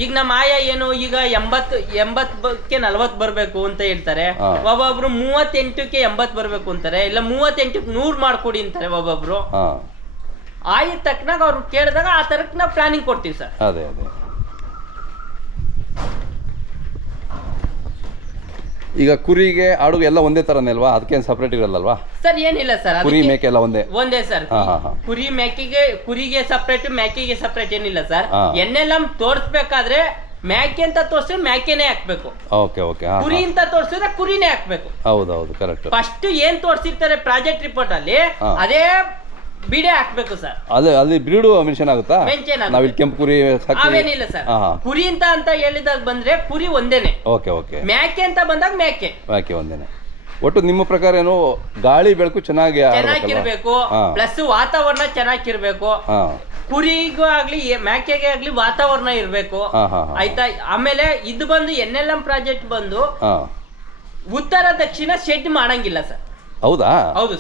ಈಗ ನಮ್ಮ ಆಯಾ ಏನು ಈಗ 80ಕ್ಕೆ 40 ಬರ್ಬೇಕು ಅಂತ ಹೇಳ್ತಾರೆ, ಒಬ್ಬೊಬ್ರು 38ಕ್ಕೆ 80 ಬರ್ಬೇಕು ಅಂತಾರೆ, ಇಲ್ಲ 38ಕ್ಕೆ 100 ಮಾಡ್ಕೊಡಿ ಅಂತಾರೆ ಒಬ್ಬೊಬ್ರು. ಆಯಾ ತಕ್ಕನಾಗ ಅವ್ರು ಕೇಳಿದಾಗ ಆ ತರಕ್ ನಾವು ಪ್ಲಾನಿಂಗ್ ಕೊಡ್ತೀವಿ ಸರ್. ಅದೇ ಅದೇ. ಈಗ ಕುರಿಗೆ ಆಡುಗೆ ಎಲ್ಲ ಒಂದೇ ತರನೇ ಅಲ್ವಾ? ಅದಕ್ಕೇನು ಸಪರೇಟ್ ಇರಲ್ಲಲ್ವಾ ಸರ್? ಏನಿಲ್ಲ ಸರ್, ಕುರಿ ಮೇಕೆ ಎಲ್ಲ ಒಂದೇ ಸರ್. ಕುರಿ ಮೇಕೆಗೆ ಕುರಿಗೆ ಸಪರೇಟ್, ಮೇಕೆಗೆ ಸಪರೇಟ್ ಏನಿಲ್ಲ ಸರ್. ಎನ್ನೆಲ್ಲ ತೋರಿಸ್ಬೇಕಾದ್ರೆ ಮೇಕೆ ಅಂತ ತೋರಿಸಿದ್ರೆ ಮೇಕೆನೇ ಹಾಕ್ಬೇಕು, ಕುರಿ ಅಂತ ತೋರಿಸಿದ್ರೆ ಕುರಿನೇ ಹಾಕ್ಬೇಕು. ಹೌದೌದು, ಕರೆಕ್ಟ್. ಫಸ್ಟ್ ಏನ್ ತೋರಿಸಿರ್ತಾರೆ ಪ್ರಾಜೆಕ್ಟ್ ರಿಪೋರ್ಟ್ ಅಲ್ಲಿ ಅದೇ ಬಿಡೆ ಹಾಕ್ಬೇಕು ಸರ್. ಅಲ್ಲಿ ಬ್ರೀಡು ಮೆನ್ಷನ್ ಆಗುತ್ತಾ? ನಾವಿಲ್ಲಿ ಕೆಂಪು ಕುರಿ ಅವೇನಿಲ್ಲ ಸರ್. ಕುರಿ ಅಂತ ಹೇಳಿದಾಗ ಬಂದ್ರೆ ಕುರಿ ಒಂದೇನೆ. ಮೇಕೆ ಅಂತ ಬಂದಾಗ ಮೇಕೆ ಒಂದೇನೆ. ಒಟ್ಟು ನಿಮ್ಮ ಪ್ರಕಾರ ಏನು ಗಾಳಿ ಬೆಳಕು ಚೆನ್ನಾಗಿರ್ಬೇಕು, ಪ್ಲಸ್ ವಾತಾವರಣ ಚೆನ್ನಾಗಿರ್ಬೇಕು. ಕುರಿಗೂ ಆಗ್ಲಿ ಮೇಕೆಗೆ ಆಗ್ಲಿ ವಾತಾವರಣ ಇರ್ಬೇಕು, ಆಯ್ತಾ? ಆಮೇಲೆ ಇದು ಬಂದು NLM ಪ್ರಾಜೆಕ್ಟ್ ಬಂದು ಉತ್ತರ ದಕ್ಷಿಣ ಶೆಡ್ ಮಾಡಂಗಿಲ್ಲ ಸರ್. ಹೌದಾ? ಹೌದು.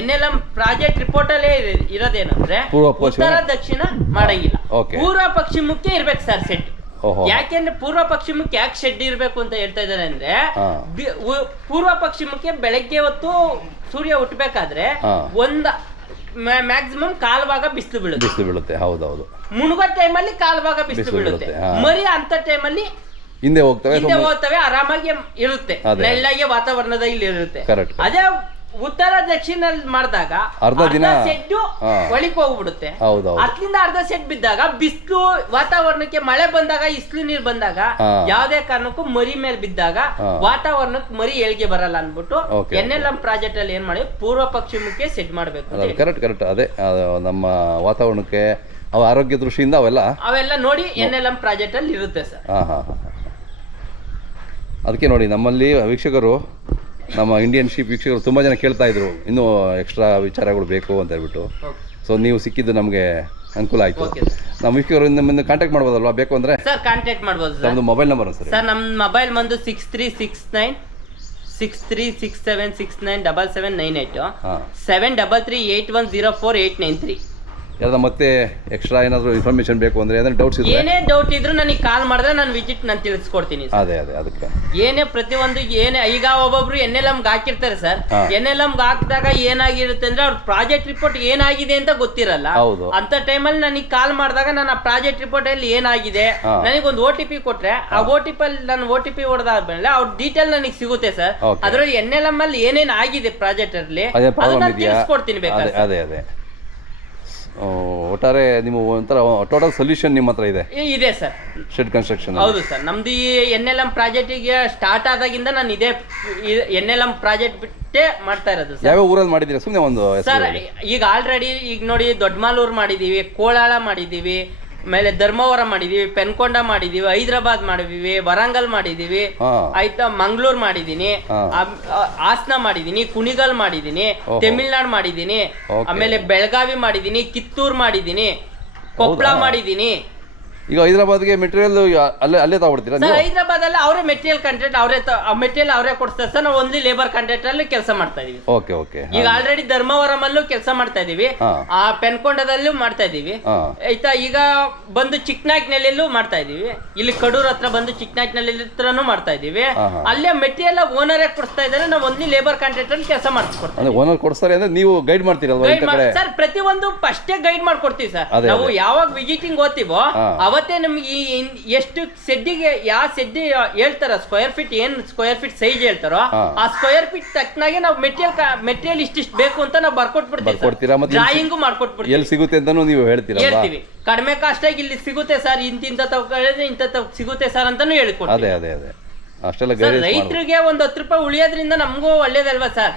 NLM ಪ್ರಾಜೆಕ್ಟ್ ರಿಪೋರ್ಟ್ ಅಲ್ಲೇ ಇರೋದೇನಂದ್ರೆ ಉತ್ತರ ದಕ್ಷಿಣ ಮಾಡಂಗಿಲ್ಲ, ಪೂರ್ವ ಪಶ್ಚಿಮಕ್ಕೆ ಇರ್ಬೇಕು ಸರ್ ಶೆಡ್. ಯಾಕೆಂದ್ರೆ ಪೂರ್ವ ಪಶ್ಚಿಮಕ್ಕೆ ಯಾಕೆ ಶೆಡ್ ಇರ್ಬೇಕು ಅಂತ ಹೇಳ್ತಾ ಇದ್ದಾರೆ ಅಂದ್ರೆ ಪೂರ್ವ ಪಶ್ಚಿಮಕ್ಕೆ ಬೆಳಗ್ಗೆ ಹೊತ್ತು ಸೂರ್ಯ ಹುಟ್ಟಬೇಕಾದ್ರೆ ಮ್ಯಾಕ್ಸಿಮಮ್ ಕಾಲ್ ಭಾಗ ಬಿಸಿಲು ಬೀಳುತ್ತೆ. ಹೌದೌದು. ಮುಳುಗೋ ಟೈಮಲ್ಲಿ ಕಾಲ್ ಭಾಗ ಬಿಸಿಲು ಬೀಳುತ್ತೆ. ಮರಿ ಅಂತ ಟೈಮಲ್ಲಿ ಹಿಂದೆ ಹೋಗ್ತವೆ, ಆರಾಮಾಗಿ ಇರುತ್ತೆ, ನೆಳ್ಳಗೆ ವಾತಾವರಣದಲ್ಲಿ ಇರುತ್ತೆ. ಅದೇ ಉತ್ತರ ದಕ್ಷಿಣ ಮಾಡಿದಾಗ ಅರ್ಧ ಸೆಡ್ ಒಳಗೆ ಹೋಗ್ಬಿಡುತ್ತೆ. ಅದ್ರಿಂದ ಅರ್ಧ ಸೆಡ್ ಬಿದ್ದಾಗ ಬಿಸಿಲು ವಾತಾವರಣಕ್ಕೆ ಮಳೆ ಬಂದಾಗ ಇಸ್ಲು ನೀರ್ ಬಂದಾಗ ಯಾವ್ದೇ ಕಾರಣಕ್ಕೂ ಮರಿ ಮೇಲೆ ಬಿದ್ದಾಗ ವಾತಾವರಣಕ್ಕೆ ಮರಿ ಏಳ್ಗೆ ಬರಲ್ಲ ಅನ್ಬಿಟ್ಟು NLM ಪ್ರಾಜೆಕ್ಟ್ ಅಲ್ಲಿ ಏನ್ ಮಾಡಿ ಪೂರ್ವ ಪಶ್ಚಿಮಕ್ಕೆ ಸೆಡ್ ಮಾಡ್ಬೇಕು. ಕರೆಕ್ಟ್. ಅದೇ ನಮ್ಮ ವಾತಾವರಣಕ್ಕೆ ಆರೋಗ್ಯ ದೃಷ್ಟಿಯಿಂದ ಅವೆಲ್ಲ ನೋಡಿ NLM ಪ್ರಾಜೆಕ್ಟ್ ಅಲ್ಲಿ ಇರುತ್ತೆ ಸರ್. ಅದಕ್ಕೆ ನೋಡಿ ನಮ್ಮಲ್ಲಿ ವೀಕ್ಷಕರು, ನಮ್ಮ ಇಂಡಿಯನ್ ಶೀಪ್ ವೀಕ್ಷಕರು ತುಂಬ ಜನ ಕೇಳ್ತಾ ಇದ್ರು ಇನ್ನೂ ಎಕ್ಸ್ಟ್ರಾ ವಿಚಾರಗಳು ಬೇಕು ಅಂತ ಹೇಳ್ಬಿಟ್ಟು. ಸೊ ನೀವು ಸಿಕ್ಕಿದ್ದು ನಮಗೆ ಅನುಕೂಲ ಆಯಿತು. ನಮ್ಮ ವೀಕ್ಷಕರು ನಿಮ್ಮನ್ನು ಕಾಂಟ್ಯಾಕ್ಟ್ ಮಾಡ್ಬೋದಲ್ವಾ ಬೇಕು ಅಂದರೆ? ಸರ್ ಕಾಂಟ್ಯಾಕ್ಟ್ ಮಾಡ್ಬೋದು ಸರ್. ನಮ್ಮದು ಮೊಬೈಲ್ ನಂಬರ್ ಸರ್? ನಮ್ಮ ಮೊಬೈಲ್ ಬಂದು 6369 733810489 ಮತ್ತೆ ಎಕ್ಸ್ಟ್ರಾ ಏನಾದರೂ ಇನ್ಫಾರ್ಮೇಶನ್ ಬೇಕು ಅಂದ್ರೆ ಏನಾದ್ರು ಡೌಟ್ಸ್ ಇದ್ರೆ ಏನೇ ಡೌಟ್ ಇದ್ರು ನನಗೆ ಕಾಲ್ ಮಾಡಿದ್ರೆ ನಾನು ವಿಸಿಟ್ ನಾನು ತಿಳಿಸ್ಕೊಡ್ತೀನಿ. ಅದೇ ಅದಕ್ಕೆ ಏನೇ ಪ್ರತಿಯೊಂದು ಏನೇ ಈಗ ಒಬ್ಬೊಬ್ರು NLM ಹಾಕಿರ್ತಾರೆ ಸರ್. NLM ಹಾಕಿದಾಗ ಏನಾಗಿರುತ್ತೆ ಅಂದ್ರೆ ಅವ್ರ ಪ್ರಾಜೆಕ್ಟ್ ರಿಪೋರ್ಟ್ ಏನಾಗಿದೆ ಅಂತ ಗೊತ್ತಿರಲ್ಲ. ಅಂತ ಟೈಮಲ್ಲಿ ನನಗೆ ಕಾಲ್ ಮಾಡಿದಾಗ ನಾನು ಆ ಪ್ರಾಜೆಕ್ಟ್ ರಿಪೋರ್ಟ್ ಅಲ್ಲಿ ಏನಾಗಿದೆ ನನಗೊಂದು OTP ಕೊಟ್ರೆ ಆ OTP ಅಲ್ಲಿ ನಾನು OTP ಹೊಡೆದಾದ್ಮೇಲೆ ಅವ್ರ ಡೀಟೇಲ್ ನನಗೆ ಸಿಗುತ್ತೆ ಸರ್. ಅದರಲ್ಲಿ NLM ಅಲ್ಲಿ ಏನೇನ್ ಆಗಿದೆ ಪ್ರಾಜೆಕ್ಟ್ ಅಲ್ಲಿ ಅದನ್ನ ತಿಳಿಸ್ಕೊಡ್ತೀನಿ ಬೇಕಾದ್ರೆ. ಅದೇ ಒಟ್ಟಾರೆ ನಿಮ್ಮ ಒಂಥರ ಟೋಟಲ್ ಸೊಲ್ಯೂಷನ್ ನಿಮ್ಮ ಹತ್ರ ಇದೆ ಸರ್ ಶೆಡ್ ಕನ್ಸ್ಟ್ರಕ್ಷನ್. ಹೌದು ಸರ್, ನಮ್ದು ಈ NLM ಪ್ರಾಜೆಕ್ಟಿಗೆ ಸ್ಟಾರ್ಟ್ ಆದಾಗಿಂದ ನಾನು ಇದೇ NLM ಪ್ರಾಜೆಕ್ಟ್ ಬಿಟ್ಟೆ ಮಾಡ್ತಾ ಇರೋದು ಸರ್. ಯಾವ ಊರಲ್ಲಿ ಮಾಡಿದ್ದೀರಾ? ಸುಮ್ಮನೆ ಒಂದು ಸರ್ ಈಗ ಆಲ್ರೆಡಿ ಈಗ ನೋಡಿ ದೊಡ್ಡಮಾಲೂರು ಮಾಡಿದೀವಿ, ಕೋಲಾಳ ಮಾಡಿದೀವಿ, ಆಮೇಲೆ ಧರ್ಮವರ ಮಾಡಿದೀವಿ, ಪೆನ್ಕೊಂಡ ಮಾಡಿದೀವಿ, ಹೈದರಾಬಾದ್ ಮಾಡಿದೀವಿ, ವರಂಗಲ್ ಮಾಡಿದೀವಿ, ಆಯ್ತಾ ಮಂಗಳೂರು ಮಾಡಿದೀನಿ, ಹಾಸನ ಮಾಡಿದೀನಿ, ಕುಣಿಗಲ್ ಮಾಡಿದೀನಿ, ತಮಿಳ್ನಾಡು ಮಾಡಿದೀನಿ, ಆಮೇಲೆ ಬೆಳಗಾವಿ ಮಾಡಿದೀನಿ, ಕಿತ್ತೂರು ಮಾಡಿದೀನಿ, ಕೊಪ್ಪಳ ಮಾಡಿದೀನಿ, ಈಗ ಹೈದರಾಬಾದ್ಗೆ ಮೆಟೀರಿಯಲ್ ಅಲ್ಲೇ ತಗೊಡ್ತೀರಾ ಸರ್? ಹೈದರಾಬಾದ್ ಅಲ್ಲಿ ಅವರೇ ಮೆಟೀರಿಯಲ್ ಕಾಂಟ್ರಾಕ್ಟ್ ಮೆಟೀರಿಯಲ್ ಅವರೇ ಕೊಡ್ತಾರೆ ಸರ್. ನಾವು ಓನ್ಲಿ ಲೇಬರ್ ಕಾಂಟ್ರಾಕ್ಟ್ ಅಲ್ಲಿ ಕೆಲಸ ಮಾಡ್ತಾ ಇದೀವಿ. Okay okay. ಈಗ ಆಲ್ರೆಡಿ ಧರ್ಮವರಂ ಅಲ್ಲೂ ಕೆಲಸ ಮಾಡ್ತಾ ಇದೀವಿ, ಆ ಪೆನ್ಕೊಂಡದಲ್ಲೂ ಮಾಡ್ತಾ ಇದೀವಿ ಆಯ್ತಾ. ಈಗ ಬಂದು ಚಿಕ್ಕನಾಯ್ಕನಹಳ್ಳಿಯಲ್ಲೂ ಮಾಡ್ತಾ ಇದೀವಿ, ಇಲ್ಲಿ ಕಡೂರ್ ಹತ್ರ ಬಂದು ಚಿಕ್ಕನಾಯ್ಕನಹಳ್ಳಿ ಹತ್ರನೂ ಮಾಡ್ತಾ ಇದೀವಿ. ಅಲ್ಲೇ ಮೆಟೀರಿಯಲ್ ಓನರೇ ಕೊಡ್ತಾ ಇದ್ದಾರೆ, ನಾವು ಓನ್ಲಿ ಲೇಬರ್ ಕಾಂಟ್ರಾಕ್ಟ್ ಅಲ್ಲಿ ಕೆಲಸ ಮಾಡಿಸ್ಕೊಡ್ತೀವಿ. ಓನರ್ ಕೊಡ್ತಾರೆ ಅಂದ್ರೆ ನೀವು ಗೈಡ್ ಮಾಡ್ತೀರಲ್ವಾ ಸರ್? ಪ್ರತಿಯೊಂದು ಫಸ್ಟೇ ಗೈಡ್ ಮಾಡ್ಕೊಡ್ತೀವಿ ಸರ್. ನಾವು ಯಾವಾಗ ವಿಸಿಟಿಂಗ್ ಹೋಗ್ತೀವೋ ಅವತ್ತೇ ನಮ್ಗೆ ಎಷ್ಟು ಸೆಡ್ಡಿಗೆ ಯಾವ ಸೆಡ್ಡಿ ಹೇಳ್ತಾರ ಸ್ಕ್ವೇರ್ ಫೀಟ್ ಏನ್ ಸ್ಕ್ವೇರ್ ಫೀಟ್ ಸೈಜ್ ಹೇಳ್ತಾರೋ ಆ ಸ್ಕ್ವೇರ್ ಫೀಟ್ ತಕ್ಕನಾಗೆ ನಾವು ಮೆಟೀರಿಯಲ್ ಇಷ್ಟಿಷ್ಟು ಬೇಕು ಅಂತ ನಾವು ಬರ್ಕೊಟ್ಬಿಡ್ತೀವಿ, ಡ್ರಾಯಿಂಗು ಮಾಡ್ಕೊಟ್ಬಿಡ್ತೀವಿ. ಎಲ್ಲಿ ಸಿಗುತ್ತೆ ಅಂತಾನು ನೀವು ಹೇಳ್ತೀವಿ. ಕಡಿಮೆ ಕಾಸ್ಟ್ ಆಗಿ ಇಲ್ಲಿ ಸಿಗುತ್ತೆ ಸರ್, ಇಂತ ತಗೊಂಡ್ರೆ ಇಂತ ಸಿಗುತ್ತೆ ಸರ್ ಅಂತಾನು ಹೇಳ್ಕೊಡ್ತೀವಿ. ಅದೇ ಅಷ್ಟೆಲ್ಲ ರೈತರಿಗೆ ಒಂದು 10 ರೂಪಾಯಿ ಉಳಿಯೋದ್ರಿಂದ ನಮಗೂ ಒಳ್ಳೇದಲ್ವಾ ಸರ್?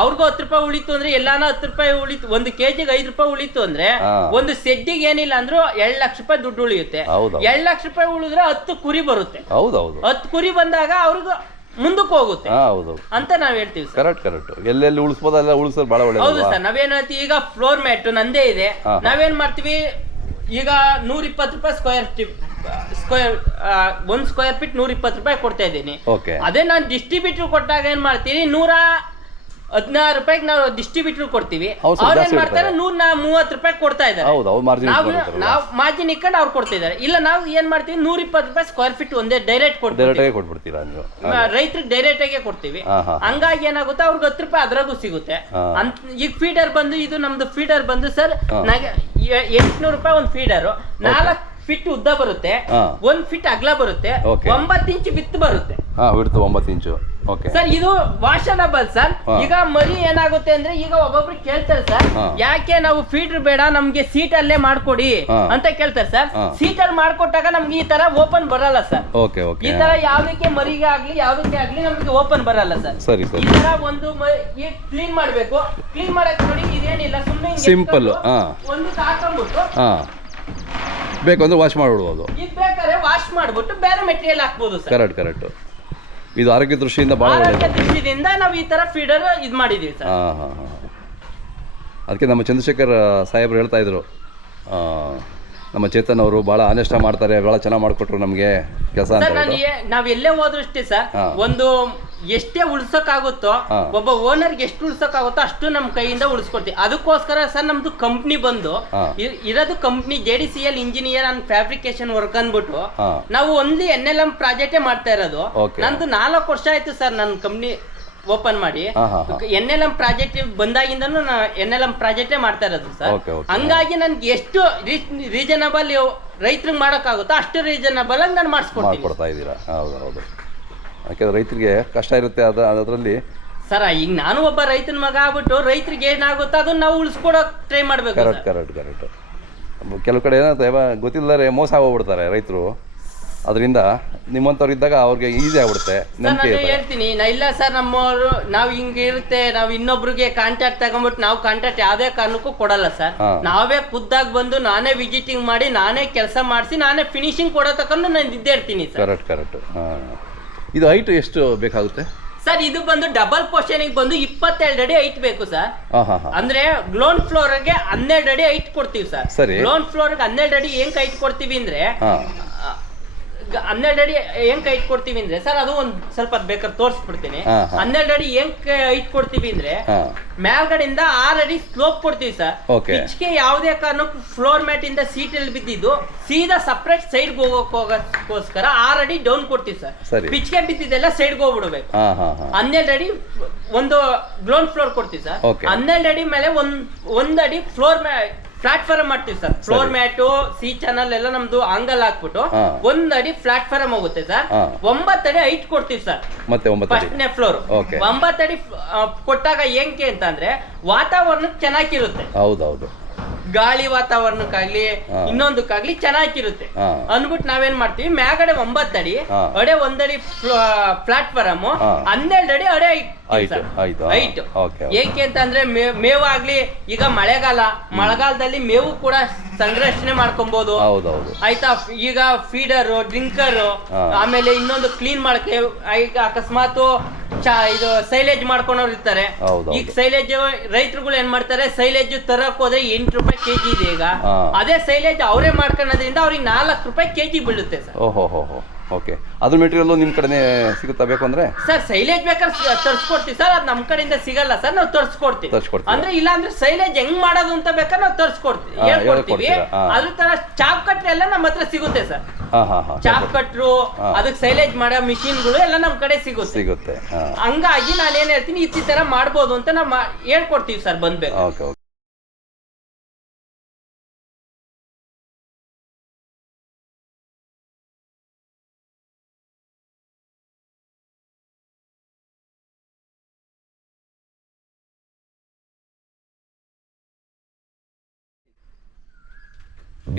ಅವ್ರಿಗೂ 10 ರೂಪಾಯಿ ಉಳಿತು ಅಂದ್ರೆ ಎಲ್ಲಾನ 10 ರೂಪಾಯಿ ಉಳಿತು, 1 ಕೆಜಿಗೆ 5 ರೂಪಾಯಿ ಉಳಿತು ಅಂದ್ರೆ ಒಂದು ಸೆಡ್ಡಿಗೆ ಏನಿಲ್ಲ ಅಂದ್ರೂ 2 ಲಕ್ಷ ರೂಪಾಯಿ ದುಡ್ಡು ಉಳಿಯುತ್ತೆ. 2 ಲಕ್ಷ ರೂಪಾಯಿ ಉಳಿದ್ರೆ 10 ಕುರಿ ಬರುತ್ತೆ. 10 ಕುರಿ ಬಂದಾಗ ಅವ್ರಿಗೂ ಮುಂದಕ್ಕೆ ಹೋಗುತ್ತೆ ಅಂತ ನಾವ್ ಹೇಳ್ತೀವಿ ಸರ್. ಕರೆಕ್ಟ್. ಎಲ್ಲೆಲ್ಲಿ ಉಳಿಸಬಹುದು ಅಲ್ಲ ಉಳಿಸೋದು ಬಹಳ ಒಳ್ಳೆ. ಹೌದು ಸರ್. ನಾವೇನ್ ಹೇಳ್ತೀವಿ, ಈಗ ಫ್ಲೋರ್ ಮ್ಯಾಟ್ ನಂದೇ ಇದೆ, ನಾವೇನ್ ಮಾಡ್ತೀವಿ ಈಗ 120 ರೂಪಾಯಿ ಒಂದ್ ಸ್ಕ್ವೇರ್ ಫೀಟ್ 120 ರೂಪಾಯಿ ಕೊಡ್ತಾ ಇದ್ದೀನಿ. ಅದೇ ನಾನು ಡಿಸ್ಟ್ರಿಬ್ಯೂಟರ್ ಕೊಟ್ಟಾಗ ಏನ್ ಮಾಡ್ತೀನಿ 116 ರೂಪಾಯಿಗೆ ನಾವು ಡಿಸ್ಟ್ರಿಬ್ಯೂಟರ್ ಕೊಡ್ತೀವಿ, ಅವ್ರು ಏನ್ ಮಾಡ್ತಾರೆ 130 ರೂಪಾಯಿ ಕೊಡ್ತಾ ಇದ್ದಾರೆ. ನಾವು ಮಾರ್ಜಿನ್ ಇಟ್ಕೊಂಡು ಅವ್ರು ಕೊಡ್ತಾ ಇದಾರೆ. ಇಲ್ಲ ನಾವು ಏನ್ ಮಾಡ್ತೀವಿ 120 ರೂಪಾಯಿ ಸ್ಕ್ವೇರ್ ಫೀಟ್ ಒಂದೇ ಡೈರೆಕ್ಟ್ ಕೊಡ್ಬಿಡ್ತೀವಿ, ರೈತರಿಗೆ ಡೈರೆಕ್ಟ್ ಆಗಿ ಕೊಡ್ತೀವಿ. ಹಂಗಾಗಿ ಏನಾಗುತ್ತೆ ಅವ್ರಿಗೆ 10 ರೂಪಾಯಿ ಅದ್ರಾಗೂ ಸಿಗುತ್ತೆ. ಈಗ ಫೀಡರ್ ಬಂದು ಇದು ನಮ್ದು ಫೀಡರ್ ಬಂದು ಸರ್ 800 ರೂಪಾಯಿ ಒಂದು ಫೀಡರ್, 4 ಫೀಟ್ ಉದ್ದ ಬರುತ್ತೆ, 1 ಫೀಟ್ ಅಗಲ ಬರುತ್ತೆ, 9 ಇಂಚು ವಿತ್ ಬರುತ್ತೆ. 9 ಇಂಚು ಸರ್. ಇದು ವಾಷನಬಲ್ ಸರ್. ಈಗ ಮರಿ ಏನಾಗುತ್ತೆ ಅಂದ್ರೆ ಈಗ ಒಬ್ಬೊಬ್ರು ಕೇಳ್ತಾರೆ ಸರ್, ಯಾಕೆ ನಾವು ಫೀಡರ್ ಬೇಡ ನಮ್ಗೆ ಸೀಟ್ ಅಲ್ಲೇ ಮಾಡ್ಕೊಡಿ ಅಂತ ಕೇಳ್ತಾರೆ ಸರ್. ಸೀಟ್ ಅಲ್ಲಿ ಮಾಡ್ಕೊಟ್ಟಾಗ ನಮ್ಗೆ ಈ ತರ ಓಪನ್ ಬರಲ್ಲ ಸರ್. ಈ ತರ ಯಾವ್ದಕ್ಕೆ ಮರಿಗೆ ಆಗ್ಲಿ ಯಾವ್ದಕ್ಕೆ ಆಗ್ಲಿ ನಮ್ಗೆ ಓಪನ್ ಬರಲ್ಲ ಸರ್. ಈ ತರ ಒಂದು ಕ್ಲೀನ್ ಮಾಡ್ಬೇಕು. ಕ್ಲೀನ್ ಮಾಡಕ್ ನೋಡಿ ಇದೇನಿಲ್ಲ, ಸುಮ್ಮನೆ ಸಿಂಪಲ್ ಒಂದು ಹಾಕೊಂಡ್ಬಿಟ್ಟು ಬೇಕು ಅಂದ್ರೆ ವಾಶ್ ಮಾಡ್ಬಿಡ್ಬೋದು. ಇದು ಬೇಕಾದ್ರೆ ವಾಶ್ ಮಾಡ್ಬಿಟ್ಟು ಬೇರೆ ಮೆಟೀರಿಯಲ್ ಹಾಕ್ಬೋದು ಸರ್. ಕರೆಕ್ಟ್. ಇದು ಆರೋಗ್ಯ ದೃಷ್ಟಿಯಿಂದ ಬಹಳ ಆರೋಗ್ಯ ದೃಷ್ಟಿಯಿಂದ ನಾವು ಈ ತರ ಫೀಡರ್ ಇದು ಮಾಡಿದೀವಿ ಸರ್. ಅದಕ್ಕೆ ನಮ್ಮ ಚಂದ್ರಶೇಖರ್ ಸಾಹೇಬ್ರು ಹೇಳ್ತಾ ಇದ್ರು, ನಮ್ಮ ಚೇತನ್ ಅವರು ಬಹಳ ಆನೆಸ್ಟ್ ಮಾಡ್ತಾರೆ, ಬಹಳ ಚೆನ್ನಾಗಿ ಮಾಡಿಕೊಟ್ರು ನಮಗೆ ಕೆಲಸ ಅಂತ. ನಾವ್ ಎಲ್ಲೇ ಹೋದ್ರು ಅಷ್ಟೇ ಸರ್, ಒಂದು ಎಷ್ಟೇ ಉಳ್ಸಕ್ಕಾಗುತ್ತೋ ಒಬ್ಬ ಓನರ್ಗೆ ಎಷ್ಟು ಉಳ್ಸಕ್ಕಾಗುತ್ತೋ ಅಷ್ಟು ನಮ್ ಕೈಯಿಂದ ಉಳಿಸ್ಕೊಡ್ತೀವಿ. ಅದಕ್ಕೋಸ್ಕರ ಸರ್ ನಮ್ದು ಕಂಪ್ನಿ ಬಂದು ಇರೋದು company JDCL engineer and fabrication work ಅಂದ್ಬಿಟ್ಟು ನಾವು ಓನ್ಲಿ NLM ಪ್ರಾಜೆಕ್ಟೇ ಮಾಡ್ತಾ ಇರೋದು. ನಂದು 4 ವರ್ಷ ಆಯ್ತು ಸರ್ ನನ್ನ ಕಂಪ್ನಿ ಓಪನ್ ಮಾಡಿ. NLM ಪ್ರಾಜೆಕ್ಟ್ ಬಂದಾಗಿಂದನೂ NLM ಪ್ರಾಜೆಕ್ಟೇ ಮಾಡ್ತಾ ಇರೋದು ಸರ್. ಹಂಗಾಗಿ ನನ್ಗೆ ಎಷ್ಟು ರೀಸನಬಲ್ ರೈತರಿಗೆ ಮಾಡೋಕ್ಕಾಗುತ್ತೋ ಅಷ್ಟು ರೀಸನಬಲ್ ಆಗಿ ನಾನು ಮಾಡಿಸ್ಕೊಡ್ತಾ ಇದ್ದೀರಾ. ಹೌದು. ಯಾಕಂದ್ರೆ ರೈತರಿಗೆ ಕಷ್ಟ ಇರುತ್ತೆ ಅದರಲ್ಲಿ ಸರ್. ಈಗ ನಾನು ಒಬ್ಬ ರೈತನ ಮಗ ಆಗ್ಬಿಟ್ಟು ರೈತರಿಗೆ ಏನಾಗುತ್ತೋ ಅದನ್ನ ನಾವು ಉಳಿಸ್ಕೊಡೋಕೆ ಟ್ರೈ ಮಾಡ್ಬೇಕು. ಕರೆಕ್ಟ್. ಕೆಲವು ಕಡೆ ಏನಾಗುತ್ತೆ ಗೊತ್ತಿಲ್ಲದೆ ಮೋಸ ಹೋಗ್ಬಿಡ್ತಾರೆ ರೈತರು. ಅದರಿಂದ ನಿಮ್ಮಂಥವ್ರು ಇದ್ದಾಗ ಅವ್ರಿಗೆ ಈಸಿ ಆಗ್ಬಿಡುತ್ತೆ. ನಾನು ಹೇಳ್ತೀನಿ ಇಲ್ಲ ಸರ್, ನಮ್ಮವರು ನಾವು ಹಿಂಗೆ ಇರುತ್ತೆ, ನಾವು ಇನ್ನೊಬ್ರಿಗೆ ಕಾಂಟ್ಯಾಕ್ಟ್ ತಗೊಂಡ್ಬಿಟ್ಟು ನಾವು ಕಾಂಟ್ಯಾಕ್ಟ್ ಯಾವುದೇ ಕಾರಣಕ್ಕೂ ಕೊಡಲ್ಲ ಸರ್. ನಾವೇ ಖುದ್ದಾಗಿ ಬಂದು ನಾನೇ ವಿಸಿಟಿಂಗ್ ಮಾಡಿ ನಾನೇ ಕೆಲಸ ಮಾಡಿಸಿ ನಾನೇ ಫಿನಿಶಿಂಗ್ ಕೊಡೋ ತಕೊಂಡು ನಾನು ಇದ್ದೇ ಇರ್ತೀನಿ ಸರ್. ಕರೆಕ್ಟ್. ಇದು ಹೈಟ್ ಎಷ್ಟು ಬೇಕಾಗುತ್ತೆ ಸರ್? ಇದು ಬಂದು ಡಬಲ್ ಪೋರ್ಷನ್ ಬಂದು 22 ಅಡಿ ಹೈಟ್ ಬೇಕು ಸರ್. ಅಂದ್ರೆ ಗ್ರೌಂಡ್ ಫ್ಲೋರ್ ಗೆ 12 ಅಡಿ ಹೈಟ್ ಕೊಡ್ತೀವಿ ಸರ್. ಗ್ರೌಂಡ್ ಫ್ಲೋರ್ ಗೆ 12 ಅಡಿ ಹೆಂಗ್ ಹೈಟ್ ಕೊಡ್ತೀವಿ ಅಂದ್ರೆ 12 ಅಡಿ ಹೆಂಗ್ ಹೈಟ್ ಕೊಡ್ತೀವಿ ಅಂದ್ರೆ ಸರ್, ಅದು ಒಂದ್ ಸ್ವಲ್ಪ ಬೇಕಾದ್ರೆ ತೋರಿಸ್ಬಿಡ್ತೀನಿ. 12 ಅಡಿ ಹೆಂಗ್ ಹೈಟ್ ಕೊಡ್ತೀವಿ ಅಂದ್ರೆ ಮೇಲ್ಗಡೆಯಿಂದ 6 ಅಡಿ ಸ್ಲೋಪ್ ಕೊಡ್ತೀವಿ ಸರ್. ಪಿಚ್ಗೆ ಯಾವುದೇ ಕಾರಣಕ್ಕೂ ಫ್ಲೋರ್ ಮ್ಯಾಟ್ ಇಂದ ಸೀಟ್ ಅಲ್ಲಿ ಬಿದ್ದಿದ್ದು ಸೀದಾ ಸಪರೇಟ್ ಸೈಡ್ ಹೋಗೋಕ್ಕೋಸ್ಕರ 6 ಅಡಿ ಡೌನ್ ಕೊಡ್ತೀವಿ ಸರ್. ಪಿಚ್ಗೆ ಬಿದ್ದಿದ್ದೆಲ್ಲ ಸೈಡ್ ಹೋಗ್ಬಿಡ್ಬೇಕು. 12 ಅಡಿ ಒಂದು ಗ್ರೌಂಡ್ ಫ್ಲೋರ್ ಕೊಡ್ತೀವಿ ಸರ್. 12 ಅಡಿ ಮೇಲೆ ಒಂದ್ ಅಡಿ ಫ್ಲೋರ್ ಪ್ಲಾಟ್ಫಾರ್ಮ್ ಮಾಡ್ತೀವಿ sir. Floor mat C channel ಎಲ್ಲ ನಮ್ದು ಆಂಗಲ್ ಹಾಕ್ಬಿಟ್ಟು 1 ಅಡಿ ಪ್ಲಾಟ್ಫಾರ್ಮ್ ಹೋಗುತ್ತೆ ಸರ್. 9 ಅಡಿ ಹೈಟ್ ಕೊಡ್ತೀವಿ ಸರ್. ಫಸ್ಟ್ನೇ ಫ್ಲೋರ್ 9 ಅಡಿ ಕೊಟ್ಟಾಗ ಹೆಂಗೆ ಅಂತಂದ್ರೆ ವಾತಾವರಣ ಚೆನ್ನಾಗಿರುತ್ತೆ. ಹೌದು. ಗಾಳಿ ವಾತಾವರಣಕ್ಕಾಗ್ಲಿ ಇನ್ನೊಂದಕ್ಕಾಗ್ಲಿ ಚೆನ್ನಾಗಿರುತ್ತೆ ಅಂದ್ಬಿಟ್ಟು ನಾವೇನ್ ಮಾಡ್ತೀವಿ, ಮ್ಯಾಗಡೆ 9 ಅಡಿ ಅಡೆ 1 ಅಡಿ ಪ್ಲಾಟ್ಫಾರ್ಮ್ 12 ಅಡಿ ಅಡೆ ಹೈಟ್. ಏಕೆ ಅಂತಂದ್ರೆ ಮೇವಾಗ್ಲಿ, ಈಗ ಮಳೆಗಾಲದಲ್ಲಿ ಮೇವು ಕೂಡ ಸಂರಕ್ಷಣೆ ಮಾಡ್ಕೊಬಹುದು ಆಯ್ತಾ. ಈಗ ಫೀಡರ್ ಡ್ರಿಂಕರ್ ಆಮೇಲೆ ಇನ್ನೊಂದು ಕ್ಲೀನ್ ಮಾಡಕ್ಕೆ, ಈಗ ಅಕಸ್ಮಾತ್ ಇದು ಸೈಲೇಜ್ ಮಾಡ್ಕೊಂಡವ್ರು ಇರ್ತಾರೆ. ಈಗ ಸೈಲೇಜ್ ರೈತರುಗಳು ಏನ್ ಮಾಡ್ತಾರೆ, ಸೈಲೇಜ್ ತರಕ್ ಹೋದ್ರೆ 8 ರೂಪಾಯಿ ಕೆಜಿ ಇದೆ ಈಗ. ಅದೇ ಸೈಲೇಜ್ ಅವರೇ ಮಾಡ್ಕೊಳ್ಳೋದ್ರಿಂದ ಅವ್ರಿಗೆ 4 ರೂಪಾಯಿ ಕೆಜಿ ಬೀಳುತ್ತೆ ಸರ್. ಓಕೆ, ಅದ್ರ ಮೆಟೀರಿಯಲ್ ನಿಮ್ ಕಡೆನೇ ಸಿಗುತ್ತಾ ಬೇಕು ಅಂದ್ರೆ? ಸರ್ ಸೈಲೇಜ್ ಬೇಕಾದ್ರೆ ತರ್ಸ್ಕೊಡ್ತೀವಿ ಸರ್, ಅದು ನಮ್ ಕಡೆಯಿಂದ ಸಿಗಲ್ಲ ಸರ್, ನಾವು ತರ್ಸ್ಕೊಡ್ತೀವಿ. ಅಂದ್ರೆ ಇಲ್ಲ ಅಂದ್ರೆ ಸೈಲೇಜ್ ಹೆಂಗ್ ಮಾಡೋದು ಅಂತ ಬೇಕಾದ್ರೆ ನಾವು ತರ್ಸ್ಕೊಡ್ತೀವಿ, ಹೇಳ್ಕೊಡ್ತೀವಿ. ಅದ್ರ ತರ ಚಾಪ್ ಕಟ್ರೆ ಎಲ್ಲ ನಮ್ಮ ಹತ್ರ ಸಿಗುತ್ತೆ ಸರ್. ಚಾಪ್ ಕಟ್ರು, ಅದಕ್ಕೆ ಸೈಲೇಜ್ ಮಾಡೋ ಮಿಷಿನ್ಗಳು ಎಲ್ಲ ನಮ್ ಕಡೆ ಸಿಗುತ್ತೆ. ಹಂಗಾಗಿ ನಾನು ಏನ್ ಹೇಳ್ತೀನಿ, ಈ ತರ ಮಾಡ್ಬೋದು ಅಂತ ನಾವು ಹೇಳ್ಕೊಡ್ತೀವಿ ಸರ್, ಬಂದ್ಬೇಕು.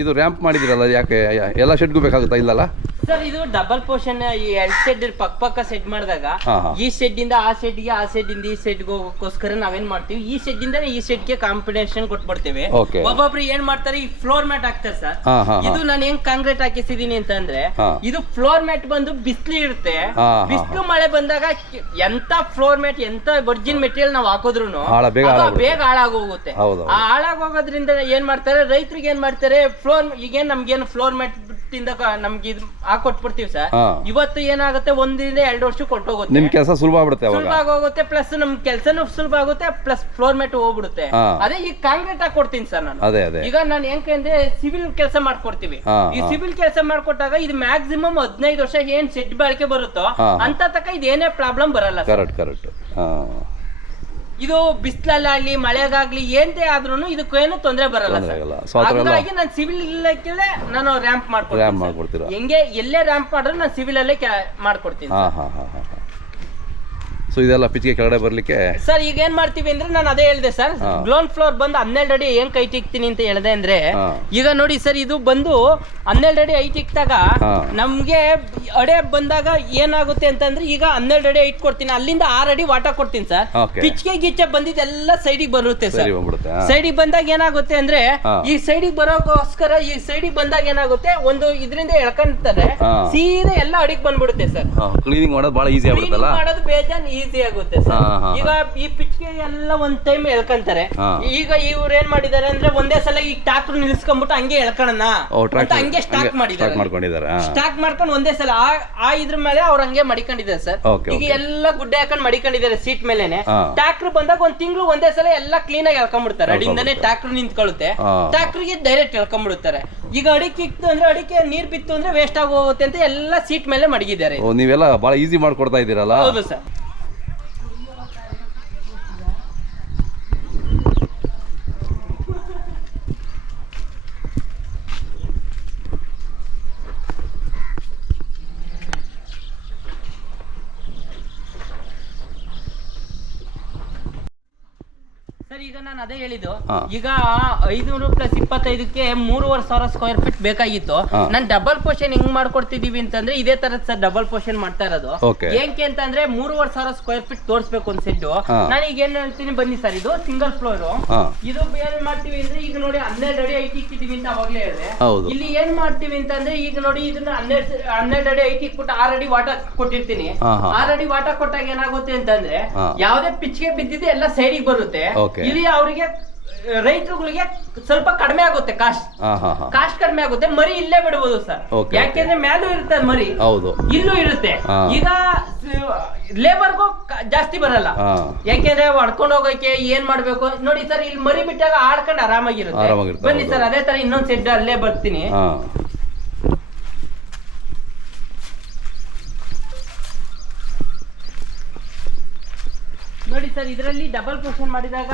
ಇದು ರ್ಯಾಂಪ್ ಮಾಡಿದಿರಲ್ಲ, ಯಾಕೆ ಎಲ್ಲ ಶೆಡ್ಗೂ ಬೇಕಾಗುತ್ತಾ? ಇಲ್ಲಲ್ಲ ಸರ್, ಇದು ಡಬಲ್ ಪೋರ್ಷನ್ ಈ 2 ಶೆಡ್ ಪಕ್ಕ ಸೆಟ್ ಮಾಡಿದಾಗ ಈ ಶೆಡ್ ಇಂದ ಆ ಶೆಡ್ಗೆ, ಆ ಶೆಡ್ ಇಂದ ಈ ಶೆಡ್ಗೆ ಹೋಗೋಸ್ಕರ ನಾವೇನ್ ಮಾಡ್ತೀವಿ, ಈ ಶೆಡ್ ಇಂದ ಈ ಶೆಡ್ಗೆ ಕಾಂಬಿನೇಷನ್ ಕೊಟ್ಬಿಡ್ತೇವೆ. ಒಬ್ಬೊಬ್ರು ಏನ್ ಮಾಡ್ತಾರೆ, ಈ ಫ್ಲೋರ್ ಮ್ಯಾಟ್ ಹಾಕ್ತಾರೆ ಸರ್. ಇದು ನಾನು ಹೆಂಗ್ ಕಾಂಕ್ರೀಟ್ ಹಾಕಿಸಿದೀನಿ ಅಂತಂದ್ರೆ, ಇದು ಫ್ಲೋರ್ ಮ್ಯಾಟ್ ಬಂದು ಬಿಸಿಲು ಇರುತ್ತೆ, ಬಿಸಿಲು ಮಳೆ ಬಂದಾಗ ಎಂತ ಫ್ಲೋರ್ ಮ್ಯಾಟ್, ಎಂತ ವರ್ಜಿನ್ ಮೆಟೀರಿಯಲ್ ನಾವು ಹಾಕೋದ್ರು ಬೇಗ ಹಾಳಾಗೋಗುತ್ತೆ. ಆ ಹಾಳಾಗೋಗೋದ್ರಿಂದ ಏನ್ ಮಾಡ್ತಾರೆ, ರೈತರಿಗೆ ಏನ್ ಮಾಡ್ತಾರೆ, ಈಗೇನ್ ನಮ್ಗೇನು ಫ್ಲೋರ್ ಮ್ಯಾಟ್ ಬಿಟ್ಟಿಂದ ನಮ್ಗೆ ಇದು ಹಾಕೊಟ್ಬಿಡ್ತೀವಿ ಸರ್. ಇವತ್ತು ಏನಾಗುತ್ತೆ, 1 ರಿಂದ 2 ವರ್ಷ ಕೊಟ್ಟೋಗುತ್ತೆ, ನಿಮ್ ಕೆಲಸ ಸುಲಭ ಆಗೋಗುತ್ತೆ, ಪ್ಲಸ್ ನಮ್ ಕೆಲಸನೂ ಸುಲಭ ಆಗುತ್ತೆ, ಪ್ಲಸ್ ಫ್ಲೋರ್ ಮ್ಯಾಟ್ ಹೋಗ್ಬಿಡುತ್ತೆ. ಅದೇ ಈಗ ಕಾಂಕ್ರೀಟ್ ಹಾಕೊಡ್ತೀನಿ ಸರ್ ನಾನು. ಈಗ ನಾನು ಹೆಂಗಂದ್ರೆ ಸಿವಿಲ್ ಕೆಲಸ ಮಾಡ್ಕೊಡ್ತೀವಿ. ಈ ಸಿವಿಲ್ ಕೆಲಸ ಮಾಡ್ಕೊಟ್ಟಾಗ ಇದು ಮ್ಯಾಕ್ಸಿಮಮ್ 15 ವರ್ಷ ಏನ್ ಸೆಟ್ ಬಾಳಿಕೆ ಬರುತ್ತೋ ಅಂತ ತಕ್ಕ ಇದೇನೇ ಪ್ರಾಬ್ಲಮ್ ಬರಲ್ಲ. ಕರೆಕ್ಟ್. ಇದು ಬಿಸಿಲಲ್ಲಾಗ್ಲಿ ಮಳೆಗಾಗ್ಲಿ ಏನೇ ಆದ್ರೂ ಇದಕ್ಕೇನು ತೊಂದರೆ ಬರಲ್ಲ. ಹಾಗಾಗಿ ನಾನು ಸಿವಿಲ್ ಇಲ್ಲಕ್ಕೆ ನಾನು ರ್ಯಾಂಪ್ ಮಾಡ್ಕೊಡ್ತೀನಿ. ಹೆಂಗೆ ಎಲ್ಲೇ ರ್ಯಾಂಪ್ ಮಾಡಿದ್ರೆ ನಾನು ಸಿವಿಲ್ ಅಲ್ಲೇ ಮಾಡ್ಕೊಡ್ತೀನಿ. ಸೊ ಇದೆಲ್ಲ ಪಿಚ್ಗೆ ಕೆಳಗಡೆ ಬರ್ಲಿಕ್ಕೆ ಸರ್ ಈಗ ಏನ್ ಮಾಡ್ತೀವಿ ಅಂದ್ರೆ, ನಾನು ಅದೇ ಹೇಳಿದೆ ಸರ್, ಗ್ರೌಂಡ್ ಫ್ಲೋರ್ ಬಂದು 12 ಅಡಿ ಏನ್ ಕೈ ಇಕ್ತೀನಿ ಅಂತ ಹೇಳಿದೆ ಅಂದ್ರೆ, ಈಗ ನೋಡಿ ಸರ್, ಇದು ಬಂದು 12 ಅಡಿ ಐಟ್ ಇಕ್ತಾಗ ನಮ್ಗೆ ಅಡೆ ಬಂದಾಗ ಏನಾಗುತ್ತೆ ಅಂತಂದ್ರೆ, ಈಗ 12 ಅಡಿ ಐಟ್ ಕೊಡ್ತೀನಿ, ಅಲ್ಲಿಂದ 6 ಅಡಿ ವಾಟ ಕೊಡ್ತೀನಿ ಸರ್. ಪಿಚ್ಗೆ ಗಿಚ್ಚೆ ಬಂದಿದ್ದೆಲ್ಲ ಸೈಡಿಗೆ ಬರುತ್ತೆ ಸರ್. ಸೈಡಿಗೆ ಬಂದಾಗ ಏನಾಗುತ್ತೆ ಅಂದ್ರೆ, ಈ ಸೈಡಿಗೆ ಬರೋಕೋಸ್ಕರ ಈ ಸೈಡಿಗೆ ಬಂದಾಗ ಏನಾಗುತ್ತೆ, ಒಂದು ಇದರಿಂದ ಎಳ್ಕೊಂತಾರೆ, ಸೀದಾ ಎಲ್ಲ ಅಡಿಗೆ ಬಂದ್ಬಿಡುತ್ತೆ ಸರ್. ಕ್ಲೀನಿಂಗ್ ಮಾಡೋದು ಬಹಳ ಈಸಿ ಆಗುತ್ತಲ್ಲ, ಮಾಡೋದು ಬೇಜಾನ್ ಈಸಿ ಆಗುತ್ತೆ ಸರ್. ಈಗ ಈ ಪಿಚ್ಗೆ ಎಲ್ಲ ಒಂದ್ ಟೈಮ್ ಎಳ್ಕೊಂತಾರೆ. ಈಗ ಇವ್ರು ಏನ್ ಮಾಡಿದಾರೆ ಅಂದ್ರೆ, ಒಂದೇ ಸಲ ಈ ಟ್ರಾಕ್ಟರ್ ನಿಲ್ಸ್ಕೊಂಡ್ಬಿಟ್ಟು ಹಂಗೆ ಎಳ್ಕೊಳ್ಳೋಣ ಅಂತ ಹಂಗೆ ಸ್ಟಾಕ್ ಮಾಡಿದ್ದಾರೆ. ಸ್ಟಾಕ್ ಮಾಡ್ಕೊಂಡು ಒಂದೇ ಸಲ ಆ ಇದ್ರ ಮೇಲೆ ಅವ್ರ ಹಂಗೆ ಮಡಿಕೊಂಡಿದ್ದಾರೆ ಸರ್. ಈಗ ಎಲ್ಲ ಗುಡ್ಡೆ ಹಾಕೊಂಡ್ ಮಡಿಕೊಂಡಿದ್ದಾರೆ ಸೀಟ್ ಮೇಲೆನೆ. ಟ್ರಾಕ್ಟರ್ ಬಂದಾಗ 1 ತಿಂಗಳು ಒಂದೇ ಸಲ ಎಲ್ಲ ಕ್ಲೀನ್ ಆಗಿ ಎಳ್ಕೊಂಡ್ಬಿಡ್ತಾರೆ. ಅಡಿಂದಾನೆ ಟ್ರಾಕ್ಟರ್ ನಿಂತ್ಕೊಳ್ಳುತ್ತೆ, ಟ್ರಾಕ್ಟರ್ಗೆ ಡೈರೆಕ್ಟ್ ಎಳ್ಕೊಂಡ್ಬಿಡುತ್ತಾರೆ. ಈಗ ಅಡಿಕೆ ಇತ್ತು ಅಂದ್ರೆ, ಅಡಿಕೆ ನೀರ್ ಬಿತ್ತು ಅಂದ್ರೆ ವೇಸ್ಟ್ ಆಗಿ ಹೋಗುತ್ತೆ ಅಂತ ಎಲ್ಲ ಸೀಟ್ ಮೇಲೆ ಮಡಗಿದ್ದಾರೆ. ನೀವೆಲ್ಲ ಬಹಳ ಈಸಿ ಮಾಡ್ಕೊಡ್ತಾ ಇದ್ದೀರಲ್ಲ. ಹೌದು ಸರ್. ಸರ್ ಈಗ ನಾನು ಅದೇ ಹೇಳಿದ್ದು, ಈಗ 500 + 25ಕ್ಕೆ 3,500 ಸ್ಕ್ವೇರ್ ಫೀಟ್ ಬೇಕಾಗಿತ್ತು. ನಾನು ಡಬಲ್ ಪೋರ್ಷನ್ ಹೆಂಗ್ ಮಾಡ್ಕೊಡ್ತಿದೀವಿ ಅಂತಂದ್ರೆ, ಇದೇ ತರ ಸರ್ ಡಬಲ್ ಪೋರ್ಷನ್ ಮಾಡ್ತಾ ಇರೋದು. ಏನಕ್ಕೆ ಅಂತಂದ್ರೆ 3,500 ಸ್ಕ್ವೇರ್ ಫೀಟ್ ತೋರಿಸ್ಬೇಕು ಒಂದ್ ಸೆಡ್. ನಾನು ಈಗ ಏನ್ ಹೇಳ್ತೀನಿ, ಬನ್ನಿ ಸರ್, ಇದು ಸಿಂಗಲ್ ಫ್ಲೋರ್. ಇದು ಏನ್ ಮಾಡ್ತೀವಿ ಅಂದ್ರೆ, ಈಗ ನೋಡಿ 12 ಅಡಿ ಐಟ್ ಇಕ್ಕಿದೀವಿ ಅಂತ ಅವಾಗ್ಲೇ ಹೇಳಿದೆ. ಇಲ್ಲಿ ಏನ್ ಮಾಡ್ತೀವಿ ಅಂತಂದ್ರೆ, ಈಗ ನೋಡಿ ಇದನ್ನ 12 ಅಡಿ ಐಟ್ ಇಕ್ಬಿಟ್ಟು 6 ಅಡಿ ವಾಟ ಕೊಟ್ಟಿರ್ತೀನಿ. 6 ಅಡಿ ವಾಟ ಕೊಟ್ಟಾಗ ಏನಾಗುತ್ತೆ ಅಂತಂದ್ರೆ, ಯಾವ್ದೇ ಪಿಚ್ಗೆ ಬಿದ್ದಿದೆ ಎಲ್ಲ ಸೈಡಿಗೆ ಬರುತ್ತೆ. ಇಲ್ಲಿ ಅವರಿಗೆ ರೈತರುಗಳಿಗೆ ಸ್ವಲ್ಪ ಕಡಿಮೆ ಆಗುತ್ತೆ, ಕಾಸ್ಟ್ ಕಡಿಮೆ ಆಗುತ್ತೆ. ಮರಿ ಇಲ್ಲೇ ಬಿಡಬಹುದು ಸರ್, ಯಾಕೆಂದ್ರೆ ಮೇಲೂ ಇರುತ್ತೆ ಮರಿ, ಇಲ್ಲೂ ಇರುತ್ತೆ. ಈಗ ಲೇಬರ್ಗೂ ಜಾಸ್ತಿ ಬರಲ್ಲ, ಯಾಕೆಂದ್ರೆ ಹೊಡ್ಕೊಂಡು ಹೋಗಕ್ಕೆ ಏನ್ ಮಾಡ್ಬೇಕು ನೋಡಿ ಸರ್. ಇಲ್ಲಿ ಮರಿ ಬಿಟ್ಟಾಗ ಆಡ್ಕೊಂಡು ಆರಾಮಾಗಿರುತ್ತೆ. ಬನ್ನಿ ಸರ್, ಅದೇ ತರ ಇನ್ನೊಂದ್ ಸೆಡ್ ಅಲ್ಲೇ ಬರ್ತೀನಿ. ನೋಡಿ ಸರ್, ಇದರಲ್ಲಿ ಡಬಲ್ ಪೋರ್ಷನ್ ಮಾಡಿದಾಗ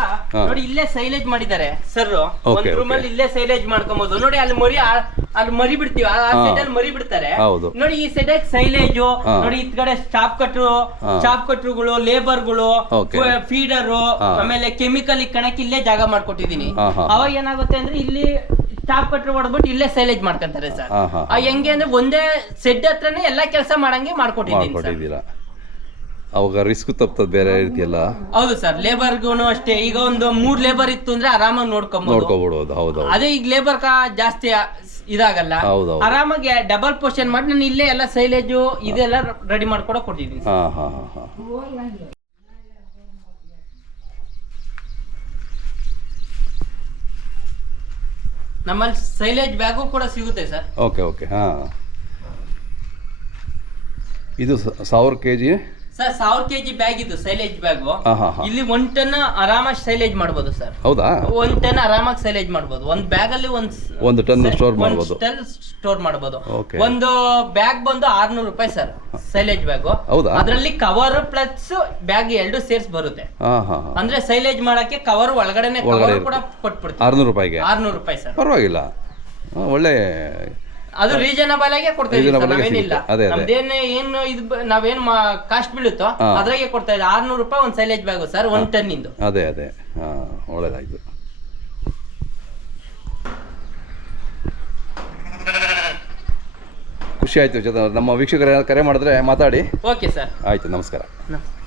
ನೋಡಿ ಇಲ್ಲೇ ಸೈಲೇಜ್ ಮಾಡಿದ್ದಾರೆ ಸರ್. ಒಂದ್ ರೂಮ್ ಅಲ್ಲಿ ಇಲ್ಲೇ ಸೈಲೇಜ್ ಮಾಡ್ಕೊಬಹುದು. ನೋಡಿ ಅಲ್ಲಿ ಮರಿ ಬಿಡ್ತೀವಿ, ಆ ಸೆಡ್ ಅಲ್ಲಿ ಮರಿ ಬಿಡ್ತಾರೆ. ನೋಡಿ ಈ ಸೆಡ್ ಸೈಲೇಜ್ ನೋಡಿ, ಇದ್ ಕಡೆ ಸ್ಟಾಪ್ ಕಟ್ರುಗಳು, ಲೇಬರ್ಗಳು, ಫೀಡರ್, ಆಮೇಲೆ ಕೆಮಿಕಲ್ ಇಕ್ಕಣಕ್ಕೆ ಇಲ್ಲೇ ಜಾಗ ಮಾಡ್ಕೊಟ್ಟಿದೀನಿ. ಅವಾಗ ಏನಾಗುತ್ತೆ ಅಂದ್ರೆ, ಇಲ್ಲಿ ಸ್ಟಾಪ್ ಕಟ್ರು ಹೊಡೆದ್ಬಿಟ್ಟು ಇಲ್ಲೇ ಸೈಲೇಜ್ ಮಾಡ್ಕೊಂತಾರೆ ಸರ್. ಹೆಂಗೆ ಅಂದ್ರೆ, ಒಂದೇ ಸೆಡ್ ಹತ್ರನೇ ಎಲ್ಲಾ ಕೆಲಸ ಮಾಡಂಗೆ ಮಾಡ್ಕೊಟ್ಟಿದ್ದೀನಿ. ಅವಾಗ ರಿಸ್ಕ್ ತಪ್ಪದ ಬೇರೆ ರೀತಿಯಲ್ಲ. ಹೌದು ಸರ್, ಲೇಬರ್ಗೂ ಅಷ್ಟೇ. ಈಗ ಒಂದು 3 ಲೇಬರ್ ಇತ್ತು ಅಂದ್ರೆ ಆರಾಮಾಗಿ ನೋಡ್ಕೊಬಹುದು. ಹೌದು. ಅದೇ ಈಗ ಲೇಬರ್ ಜಾಸ್ತಿ ಇದಾಗಲ್ಲ. ಹೌದೌದು. ಆರಾಮಾಗಿ ಡಬಲ್ ಪೋರ್ಷನ್ ಮಾಡಿ ನಾನು ಇಲ್ಲೇ ಎಲ್ಲ ಸೈಲೇಜು ಇದೆಲ್ಲ ರೆಡಿ ಮಾಡ್ಕೊಡೋ ಕೊಟ್ಟಿದ್ದೀನಿ. ಹಾಂ ಹಾಂ ಹಾಂ ನಮ್ಮಲ್ಲಿ ಸೈಲೇಜ್ ಬ್ಯಾಗು ಕೂಡ ಸಿಗುತ್ತೆ ಸರ್. ಓಕೆ ಓಕೆ ಹಾಂ. ಇದು 1000 kg ಸರ್ 1000 kg ಬ್ಯಾಗ್ ಇದು ಸೈಲೇಜ್ ಬ್ಯಾಗು. ಹಾಂ ಹಾಂ ಹಾಂ. ಇಲ್ಲಿ 1 ಟನ್ ಆರಾಮಾಗಿ ಸೈಲೇಜ್ ಮಾಡ್ಬೋದು ಸರ್. ಹೌದಾ? 1 ಟನ್ ಆರಾಮಾಗಿ ಸೈಲೇಜ್ ಮಾಡ್ಬೋದು. ಒಂದು ಬ್ಯಾಗ್ ಅಲ್ಲಿ 1 ಟನ್ ಸ್ಟೋರ್ ಮಾಡ್ಬೋದು. 1 ಟನ್ ಸ್ಟೋರ್ ಮಾಡ್ಬೋದು. ಓಕೆ. ಒಂದು ಬ್ಯಾಗ್ ಬಂದು 600 ರೂಪಾಯಿ ಸರ್ ಸೈಲೇಜ್ ಬ್ಯಾಗ್. ಹೌದಾ? ಅದರಲ್ಲಿ ಕವರ್ ಪ್ಲಸ್ ಬ್ಯಾಗ್ ಎರಡು ಸೇರ್ಸ್ ಬರುತ್ತೆ. ಹಾಂ ಹಾಂ. ಅಂದ್ರೆ ಸೈಲೇಜ್ ಮಾಡಕ್ಕೆ ಕವರ್ ಒಳಗಡೆನೆ ಕವರ್ ಕೂಡ ಕೊಟ್ಬಿಡ್ತೀವಿ. 600 ರೂಪಾಯಿಗೆ. 600 ರೂಪಾಯಿ ಸರ್. ಪರವಾಗಿಲ್ಲ, ಒಳ್ಳೆ. ಅದು ರೀಸನಬಲ್ ಆಗಿ ಕೊಡ್ತಾ ಇದೀವಿ ಸರ್, ನಾವೇನಿಲ್ಲ. ಅದೇ ನಮ್ದೇನೆ ಏನು ಇದು ನಾವೇನ್ ಕಾಸ್ಟ್ ಬೀಳುತ್ತೋ ಅದ್ರಾಗೆ ಕೊಡ್ತಾ ಇದ್ದೀವಿ. 600 ರೂಪಾಯಿ ಒಂದು ಸೈಲೇಜ್ ಬ್ಯಾಗ್ ಸರ್, 1 ಟನ್ ಇಂದು. ಅದೇ ಅದೇ ಹಾಂ, ಒಳ್ಳೇದಾಯ್ತು. ಖುಷಿ ಆಯ್ತು. ನಮ್ಮ ವೀಕ್ಷಕರು ಕರೆ ಮಾಡಿದ್ರೆ ಮಾತಾಡಿ. ಓಕೆ ಸರ್, ಆಯ್ತು, ನಮಸ್ಕಾರ. ನಮಸ್ಕಾರ.